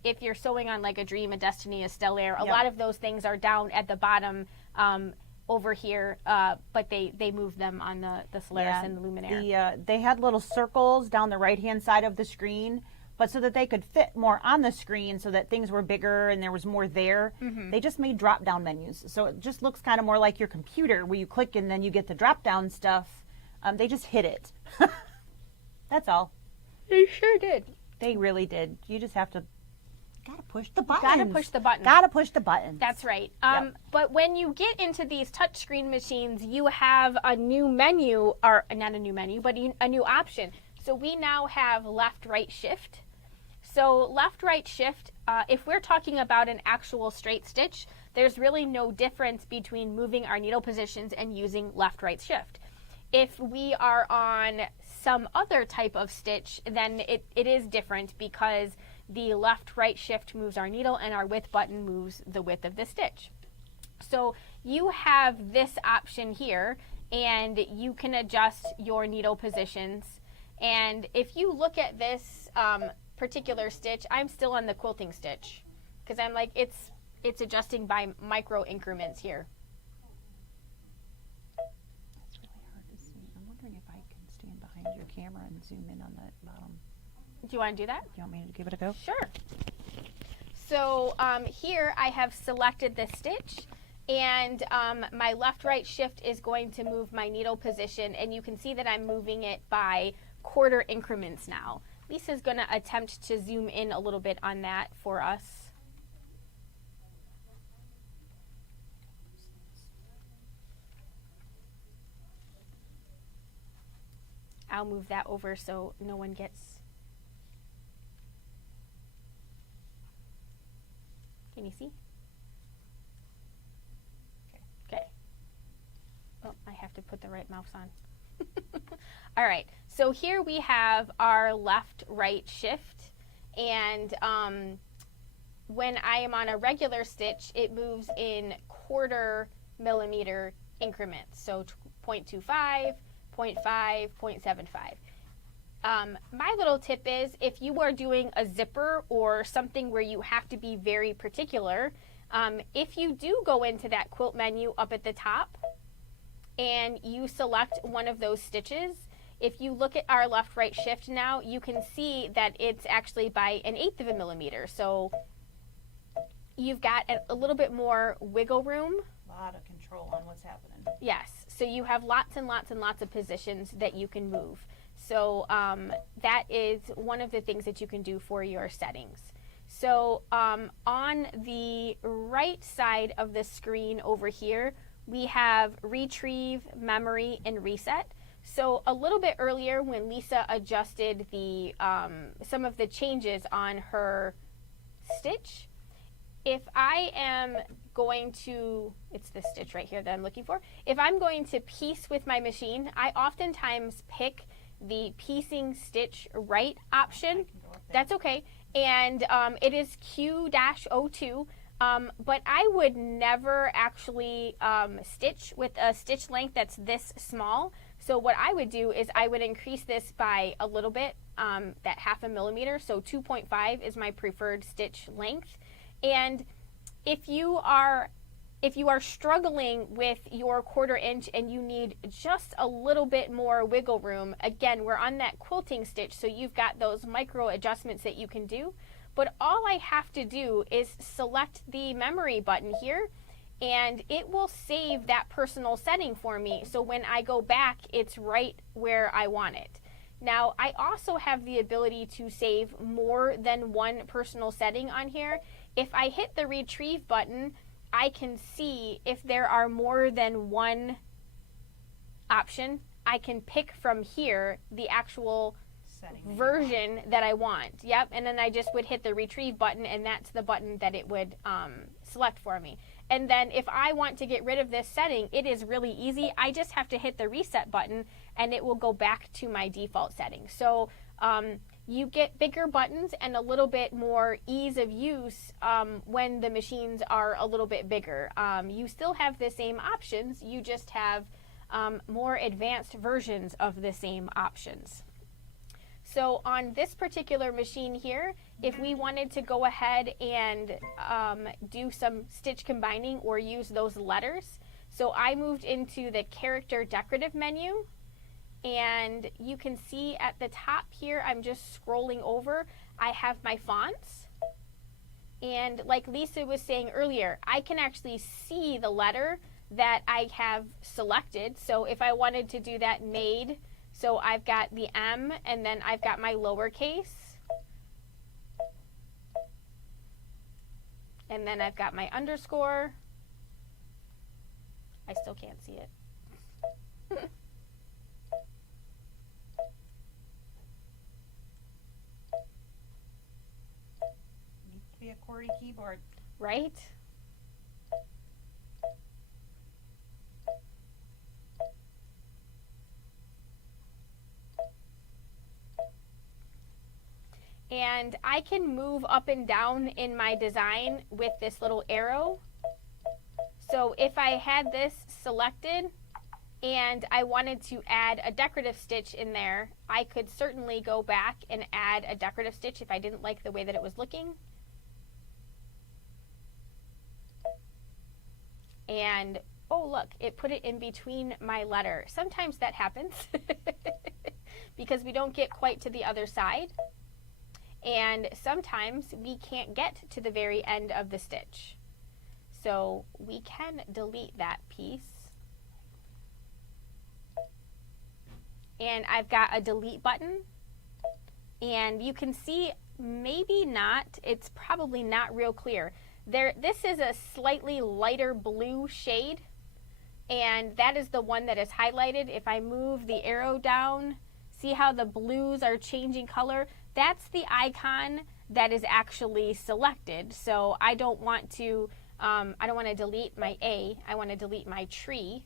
If you're sewing on like a Dream, a Destiny, a Stellaire, a lot of those things are down at the bottom over here, but they move them on the Solaris and the Luminaire. They had little circles down the right-hand side of the screen, but so that they could fit more on the screen so that things were bigger and there was more there, they just made drop-down menus. So it just looks kind of more like your computer where you click and then you get the drop-down stuff. They just hid it. That's all. They sure did. They really did. You just have to gotta push the buttons. Gotta push the buttons. That's That's right. But when you get into these touchscreen machines, you have a new menu, or not a new menu, but a new option. So we now have left, right, shift. So left, right, shift, if we're talking about an actual straight stitch, there's really no difference between moving our needle positions and using left-right shift. If we are on some other type of stitch, then it is different because the left-right shift moves our needle and our width button moves the width of the stitch. So you have this option here, and you can adjust your needle positions. And if you look at this particular stitch, I'm still on the quilting stitch because I'm like, it's adjusting by micro increments here. It's really hard to see. I'm wondering if I can stand behind your camera and zoom in on that bottom. Do you want to do that? You want me to give it a go? Sure. So here I have selected this stitch, and my left-right shift is going to move my needle position, and you can see that I'm moving it by quarter increments now. Lisa's going to attempt to zoom in a little bit on that for us. I'll move that over so no one gets... Can you see? Okay. Oh, I have to put the right mouse on. All right, so here we have our left-right shift, and when I am on a regular stitch, it moves in quarter millimeter increments, so 0.25, 0.5, 0.75. My little tip is if you are doing a zipper or something where you have to be very particular, if you do go into that quilt menu up at the top and you select one of those stitches, if you look at our left-right shift now, you can see that it's actually by 1/8 of a millimeter. So you've got a little bit more wiggle room. A lot of control on what's happening. Yes, so you have lots and lots and lots of positions that you can move. So that is one of the things that you can do for your settings. So on the right side of the screen over here, we have retrieve, memory, and reset. So a little bit earlier when Lisa adjusted the some of the changes on her stitch, if I am going to, it's the stitch right here that I'm looking for, if I'm going to piece with my machine, I oftentimes pick the piecing stitch right option. That's okay. And it is Q-02. But I would never actually stitch with a stitch length that's this small. So what I would do is I would increase this by a little bit, that 0.5 millimeter. So 2.5 is my preferred stitch length. And if you are struggling with your 1/4 inch and you need just a little bit more wiggle room, again, we're on that quilting stitch, so you've got those micro adjustments that you can do. But all I have to do is select the memory button here, and it will save that personal setting for me. So when I go back, it's right where I want it. Now, I also have the ability to save more than one personal setting on here. If I hit the retrieve button, I can see if there are more than one option. I can pick from here the actual version that I want. Yep, and then I just would hit the retrieve button, and that's the button that it would select for me. And then if I want to get rid of this setting, it is really easy. I just have to hit the reset button, and it will go back to my default setting. So you get bigger buttons and a little bit more ease of use when the machines are a little bit bigger. You still have the same options, you just have more advanced versions of the same options. So on this particular machine here, if we wanted to go ahead and do some stitch combining or use those letters, so I moved into the character decorative menu, and you can see at the top here, I'm just scrolling over, I have my fonts. And like Lisa was saying earlier, I can actually see the letter that I have selected. So if I wanted to do that made, so I've got the M, and then I've got my lowercase, and then I've got my underscore. I still can't see it. Needs to be a QWERTY keyboard. Right? And I can move up and down in my design with this little arrow. So if I had this selected and I wanted to add a decorative stitch in there, I could certainly go back and add a decorative stitch if I didn't like the way that it was looking. And oh look, it put it in between my letter. Sometimes that happens because we don't get quite to the other side. And sometimes we can't get to the very end of the stitch. So we can delete that piece. And I've got a delete button. And you can see, maybe not, it's probably not real clear. This is a slightly lighter blue shade, and that is the one that is highlighted. If I move the arrow down, see how the blues are changing color? That's the icon that is actually selected. So I don't want to delete my A, I want to delete my tree.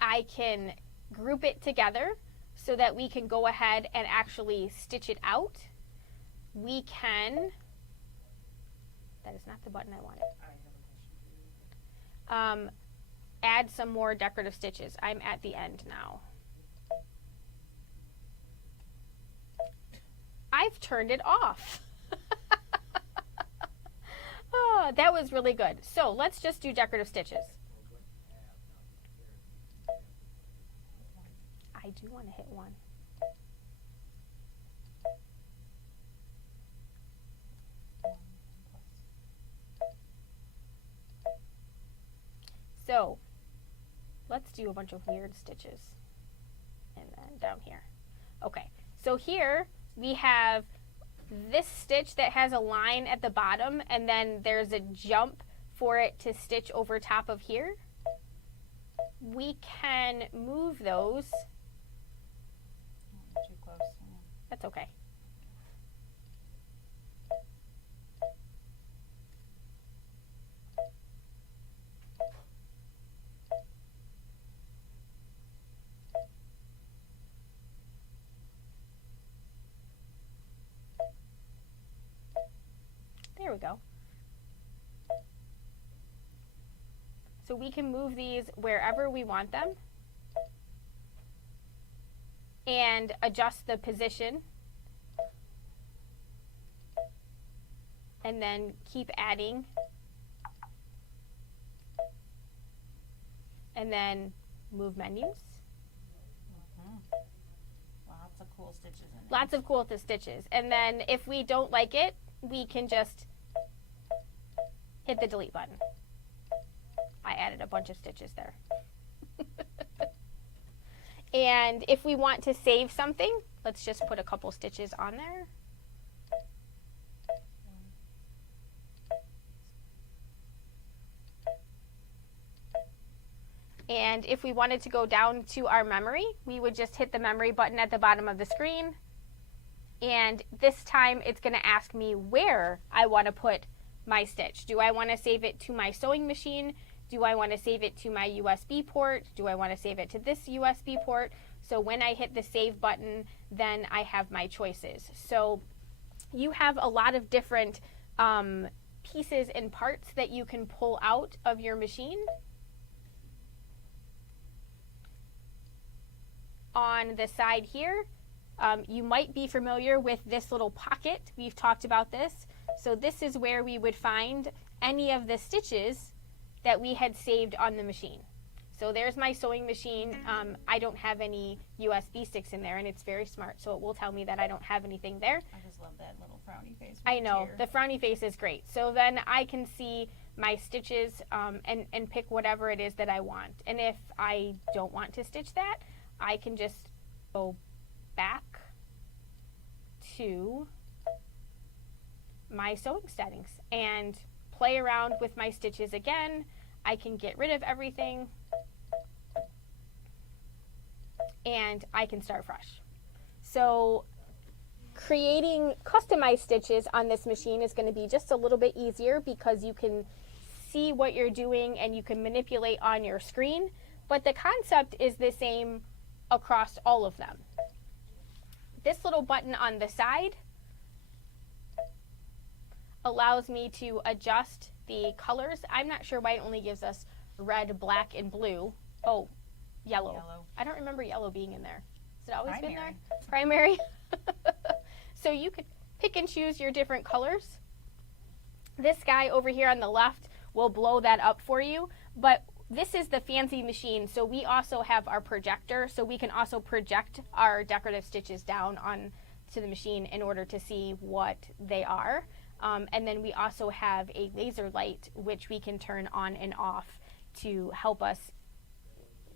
I can group it together so that we can go ahead and actually stitch it out. We can, that is not the button I wanted. I have a question for you. Add some more decorative stitches. I'm at the end now. I've turned it off. Oh, that was really good. So let's just do decorative stitches. I do want to hit one. So let's do a bunch of weird stitches and then down here. Okay, so here we have this stitch that has a line at the bottom, and then there's a jump for it to stitch over top of here. We can move those. Too close. That's okay. There we go. So we can move these wherever we want them and adjust the position, and then keep adding, and then move menus. Lots of cool stitches in it. Lots of cool stitches. And then if we don't like it, we can just hit the delete button. I added a bunch of stitches there. And if we want to save something, let's just put a couple stitches on there. And if we wanted to go down to our memory, we would just hit the memory button at the bottom of the screen. And this time it's going to ask me where I want to put my stitch. Do I want to save it to my sewing machine? Do I want to save it to my USB port? Do I want to save it to this USB port? So when I hit the save button, then I have my choices. So you have a lot of different pieces and parts that you can pull out of your machine. On the side here, you might be familiar with this little pocket. We've talked about this. So this is where we would find any of the stitches that we had saved on the machine. So there's my sewing machine. I don't have any USB sticks in there, and it's very smart, so it will tell me that I don't have anything there. I just love that little frowny face. I know, the frowny face is great. So then I can see my stitches and pick whatever it is that I want. And if I don't want to stitch that, I can just go back to my sewing settings and play around with my stitches again. I can get rid of everything and I can start fresh. So creating customized stitches on this machine is going to be just a little bit easier because you can see what you're doing and you can manipulate on your screen. but the concept is the same across all of them. This little button on the side allows me to adjust the colors. I'm not sure why it only gives us red, black, and blue. Oh, yellow. I don't remember yellow being in there. Has it always been there? Primary. So you could pick and choose your different colors. This guy over here on the left will blow that up for you, but this is the fancy machine, so we also have our projector, so we can also project our decorative stitches down on to the machine in order to see what they are. And then we also have a laser light, which we can turn on and off to help us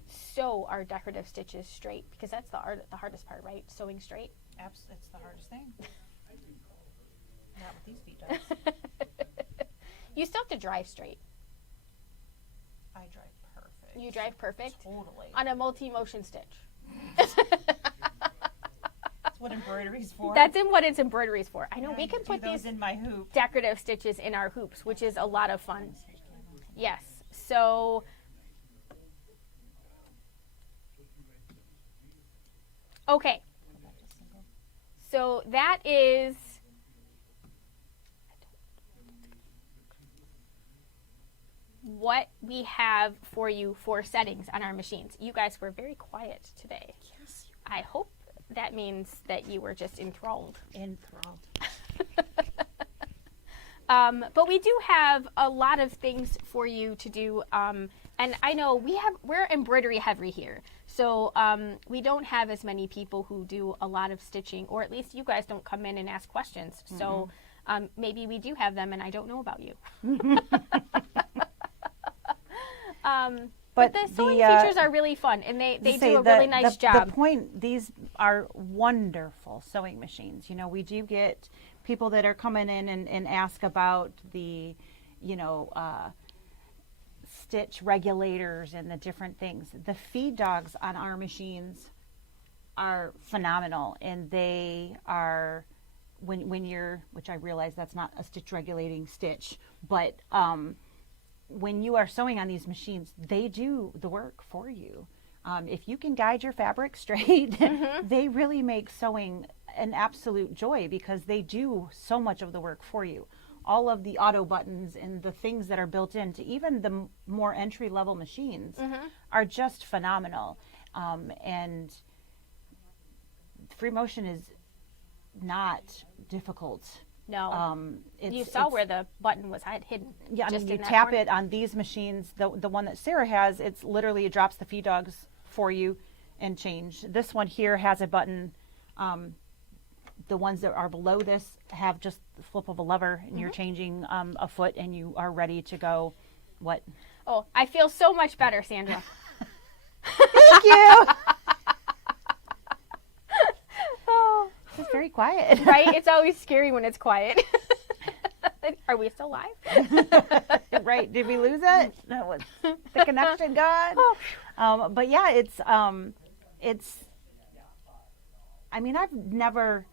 sew our decorative stitches straight, because that's the hardest part, right? Sewing straight. It's the hardest thing. Not with these feet dogs. You still have to drive straight. I drive perfect. You drive perfect? Totally. On a multi-motion stitch. That's what embroidery's for. That's what it's embroidery's for. I know, Yeah, we can put those these in my hoop. decorative stitches in our hoops, which is a lot of fun. Yes. So okay. So that is what we have for you for settings on our machines. You guys were very quiet today. Yes. I hope that means that you were just enthralled. Enthralled. But we do have a lot of things for you to do. And I know we're embroidery heavy here. So we don't have as many people who do a lot of stitching, or at least you guys don't come in and ask questions. Mm-hmm. So maybe we do have them and I don't know about you. But the sewing features are really fun, and they do a really nice job. The point, these are wonderful sewing machines. You know, we do get people that are coming in and ask about the, stitch regulators and the different things. The feed dogs on our machines are phenomenal, and they are, when you're, which I realize that's not a stitch regulating stitch, but when you are sewing on these machines, they do the work for you. If you can guide your fabric straight, mm-hmm. they really make sewing an absolute joy, because they do so much of the work for you. All of the auto buttons and the things that are built into even the more entry-level machines mm-hmm. are just phenomenal. And free motion is not difficult. No, you saw where the button was hidden. Yeah, I mean, you tap it on these machines. The one that Sarah has, it's literally, it drops the feed dogs for you and change. This one here has a button. The ones that are below this have just the flip of a lever, and mm-hmm. you're changing a foot, and you are ready to go. What? Oh, I feel so much better, Sandra. Thank you. It's very quiet. Right? It's always scary when it's quiet. Are we still live? Right. Did we lose it? No, it's the connection gone. Oh. But yeah, it's, I mean, I've never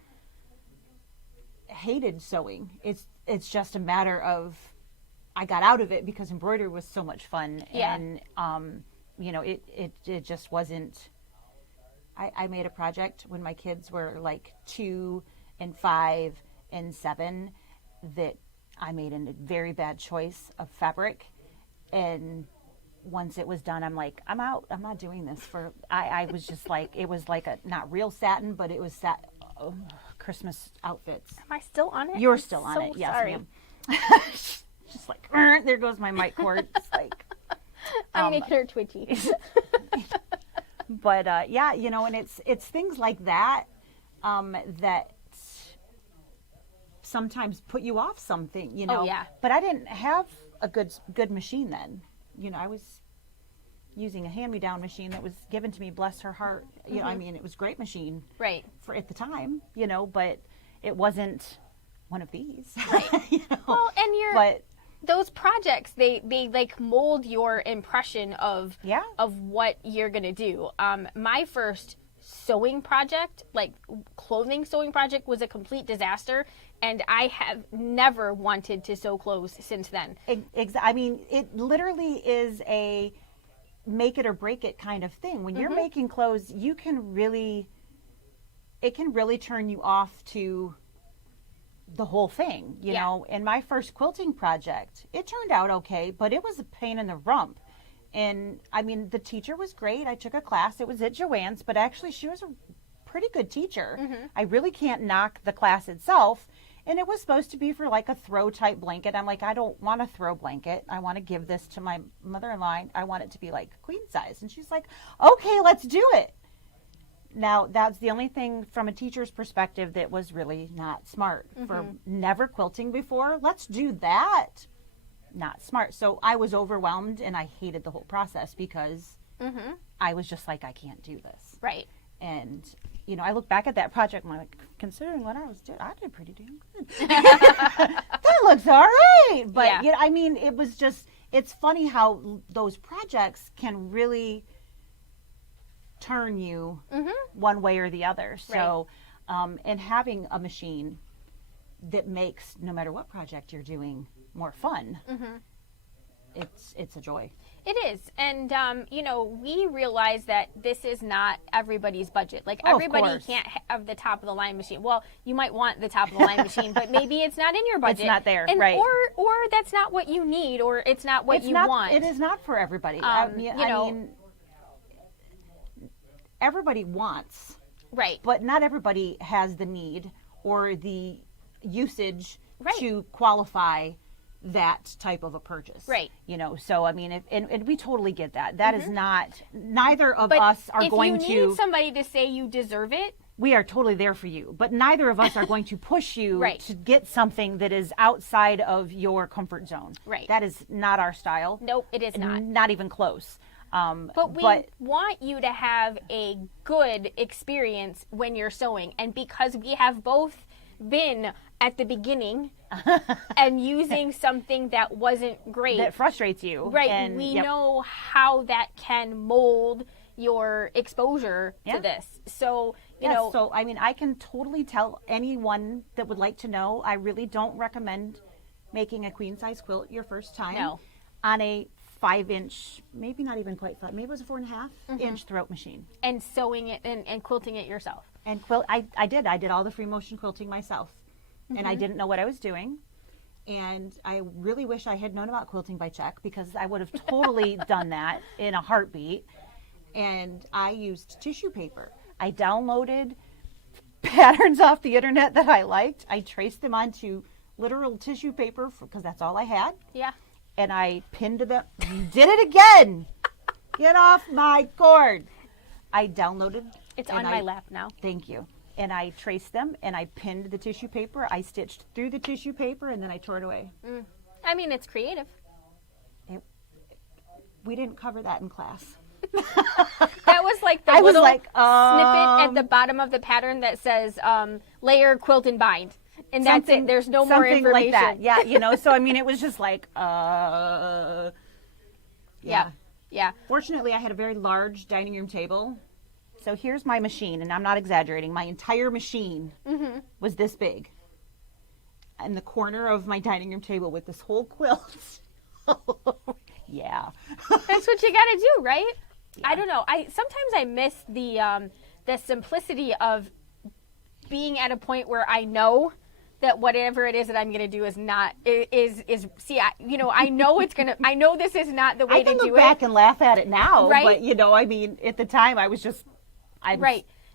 hated sewing. It's just a matter of, I got out of it because embroidery was so much fun. Yeah. And, it just wasn't. I made a project when my kids were like 2 and 5 and 7 that I made a very bad choice of fabric. And once it was done, I'm like, I'm out. I'm not doing this I was just like, it was like a, not real satin, but it was Christmas outfits. Am I still on it? You're still on it. Yes, sorry. ma'am. Just like, there goes my mic cord. It's like, I'm making her twitchy. But yeah, and it's things like that that sometimes put you off something, Oh, yeah. But I didn't have a good machine then. I was using a hand-me-down machine that was given to me, bless her heart. Mm-hmm. I mean, it was a great machine, right, for at the time, but it wasn't one of these. Right. Well, and those projects, they like mold your impression of what you're gonna do. My first sewing project, like clothing sewing project, was a complete disaster, and I have never wanted to sew clothes since then. I mean, it literally is make it or break it kind of thing. When you're making clothes, it can really turn you off to the whole thing, you know. In my first quilting project, it turned out okay, but it was a pain in the rump. And I mean, the teacher was great. I took a class. It was at Joanne's, but actually she was a pretty good teacher. I really can't knock the class itself. And it was supposed to be for like a throw type blanket. I'm like, I don't want a throw blanket. I want to give this to my mother-in-law. I want it to be like queen size. And she's like, okay, let's do it. Now, that's the only thing from a teacher's perspective that was really not smart. For never quilting before, let's do that. Not smart. So I was overwhelmed and I hated the whole process because I was just like, I can't do this. Right. And, you know, I look back at that project and I'm like, considering what I was doing, I did pretty damn good. That looks all right. But, you know, I mean, it was just, it's funny how those projects can really turn you one way or the other. So, and having a machine that makes no matter what project you're doing more fun, it's a joy. It is. And, you know, we realize that this is not everybody's budget. Like, everybody can't have the top of the line machine. Well, you might want the top of the line machine, but maybe it's not in your budget. It's not there, and, right. Or that's not what you need, or it's not what you want. It is not for everybody. I mean, everybody wants. Right. But not everybody has the need or the usage to qualify that type of a purchase. Right. You know, so I mean, and we totally get that. That is not, neither of us are going to. If you need somebody to say you deserve it, we are totally there for you. But neither of us are going to push you to get something that is outside of your comfort zone. Right. That is not our style. Nope, it is not. Not even close. But we want you to have a good experience when you're sewing. And because we have both been at the beginning and using something that wasn't great. That frustrates you. Right. And, we know how that can mold your exposure to this. So, you know. So, I mean, I can totally tell anyone that would like to know, I really don't recommend making a queen size quilt your first time. No. On a 5-inch, maybe not even quite 5, maybe it was a 4.5-inch throat machine. And sewing it and quilting it yourself. And I did all the free motion quilting myself. And I didn't know what I was doing. And I really wish I had known about quilting by check, because I would have totally done that in a heartbeat. And I used tissue paper. I downloaded patterns off the internet that I liked. I traced them onto literal tissue paper because that's all I had. Yeah. And I pinned them. Did it again. Get off my cord. I downloaded. It's on my lap now. Thank you. And I traced them and I pinned the tissue paper. I stitched through the tissue paper and then I tore it away. I mean, it's creative. We didn't cover that in class. That was like the little snippet at the bottom of the pattern that says layer, quilt, and bind. And that's it. There's no more information. Like that. Yeah, you know, so I mean, it was just like, yeah. Fortunately, I had a very large dining room table. So here's my machine, and I'm not exaggerating. My entire machine was this big. In the corner of my dining room table with this whole quilt. Yeah. That's what you got to do, right? Yeah. I don't know. Sometimes I miss the simplicity of being at a point where I know that whatever it is that I'm going to do is not I know it's going to, I know this is not the way to do it. I can look back and laugh at it now, right? But you know, I mean, at the time I was just,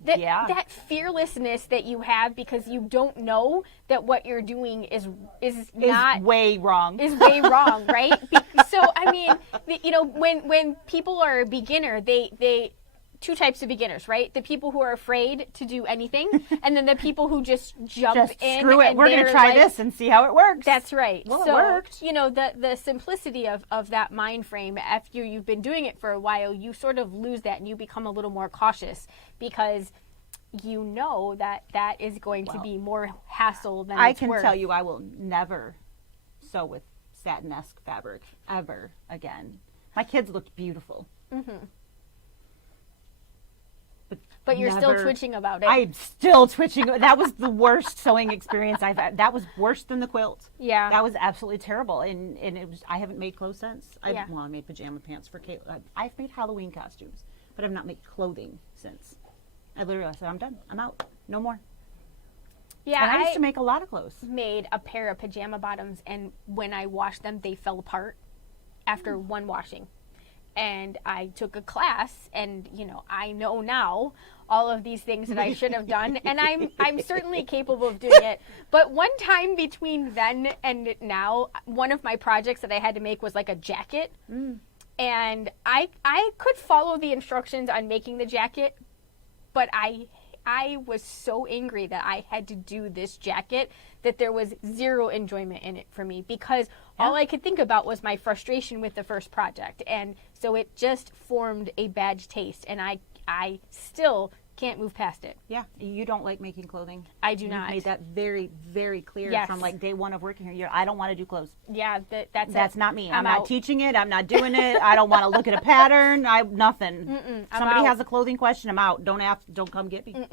that fearlessness that you have because you don't know that what you're doing is way wrong. Is way wrong, right? So I mean, you know, when people are a beginner, they two types of beginners, right? The people who are afraid to do anything, and then the people who just jump in. Screw it. We're going to try this and see how it works. That's right. Well, so, it worked. You know, the simplicity of that mind frame, after you've been doing it for a while, you sort of lose that and you become a little more cautious because you know that is going to be more hassle than it's worth. I can tell you I will never sew with satin-esque fabric ever again. My kids looked beautiful. But you're still Never. twitching about it. I'm still twitching. That was the worst sewing experience I've had. That was worse than the quilt. Yeah. That was absolutely terrible. And it was. I haven't made clothes since. Yeah. Well, I made pajama pants for Kate. I've made Halloween costumes, but I've not made clothing since. I literally said, I'm done. I'm out. No more. Yeah, And I used to make a lot of clothes. made a pair of pajama bottoms, and when I washed them, they fell apart after one washing. And I took a class, and I know now all of these things that I should have done, and I'm certainly capable of doing it. But one time between then and now, one of my projects that I had to make was like a jacket, and I could follow the instructions on making the jacket, but I was so angry that I had to do this jacket that there was zero enjoyment in it for me, because all I could think about was my frustration with the first project. And so it just formed a bad taste, and I still can't move past it. Yeah, you don't like making clothing. I do You've not. made that very, very clear Yes. from like day one of working here. I don't want to do clothes. Yeah, that's That's it. not me. I'm I'm not out. teaching it. I'm not doing it. I don't want to look at a pattern. Nothing. I'm Somebody out. has a clothing question, I'm out. Don't come get me.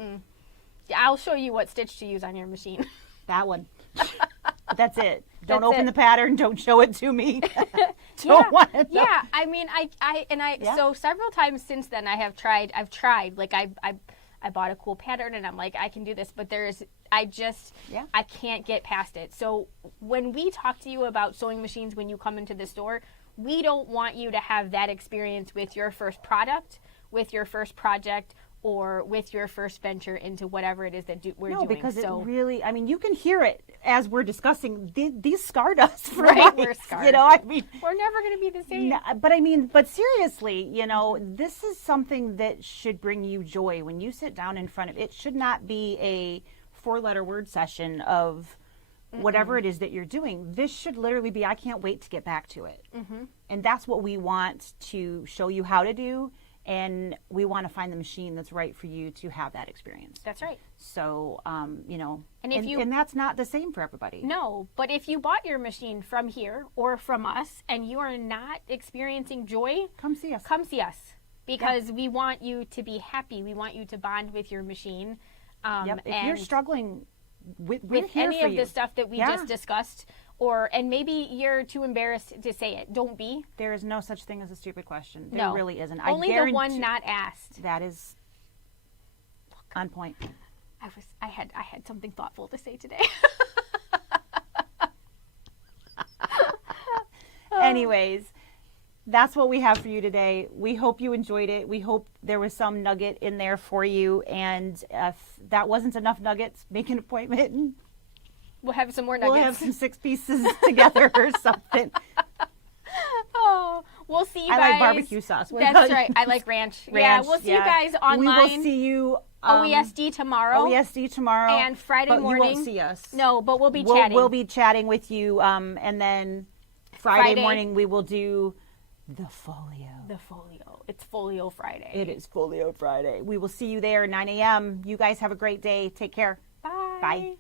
I'll show you what stitch to use on your machine. That one. But that's it. Don't That's open it. the pattern. Don't show it to me. Don't want to know. Yeah, I mean, Yeah. so several times since then I've tried, like I bought a cool pattern and I'm like, I can do this, but I can't get past it. So when we talk to you about sewing machines, when you come into the store, we don't want you to have that experience with your first product, with your first project, or with your first venture into whatever it is that we're doing. No, because so, it really, I mean, you can hear it as we're discussing. These scarred us for Right, life. we're scarred. You know, I mean, we're never going to be the same. no, but seriously, this is something that should bring you joy when you sit down in front of it. Should not be a 4-letter word session of whatever it is that you're doing. This should literally be, I can't wait to get back to it. And that's what we want to show you how to do. And we want to find the machine that's right for you to have that experience. That's right. So, and if that's not the same for everybody. No, but if you bought your machine from here or from us and you are not experiencing joy, Come see us. come see us, because we want you to be happy. We want you to bond with your machine. Yep. If and you're struggling we're with here any for of you. the stuff that we Yeah. just discussed, and maybe you're too embarrassed to say it. Don't be. There is no such thing as a stupid question. There No. really isn't. Only I the one guarantee not asked. that is on point. I had something thoughtful to say today. Anyways, that's what we have for you today. We hope you enjoyed it. We hope there was some nugget in there for you. And if that wasn't enough nuggets, make an appointment. We'll have some more We'll nuggets. have some 6 pieces together or something. Oh, we'll see you guys. I like barbecue sauce. That's right. I like ranch. Yeah, we'll see you guys online. We will see you OESD tomorrow. OESD tomorrow. And Friday but morning. You won't see us. No, but we'll be chatting. We'll be chatting with you. And then Friday morning we will do the folio. The folio. It's Folio Friday. It is Folio Friday. We will see you there, 9 a.m. You guys have a great day. Take care. Bye. Bye.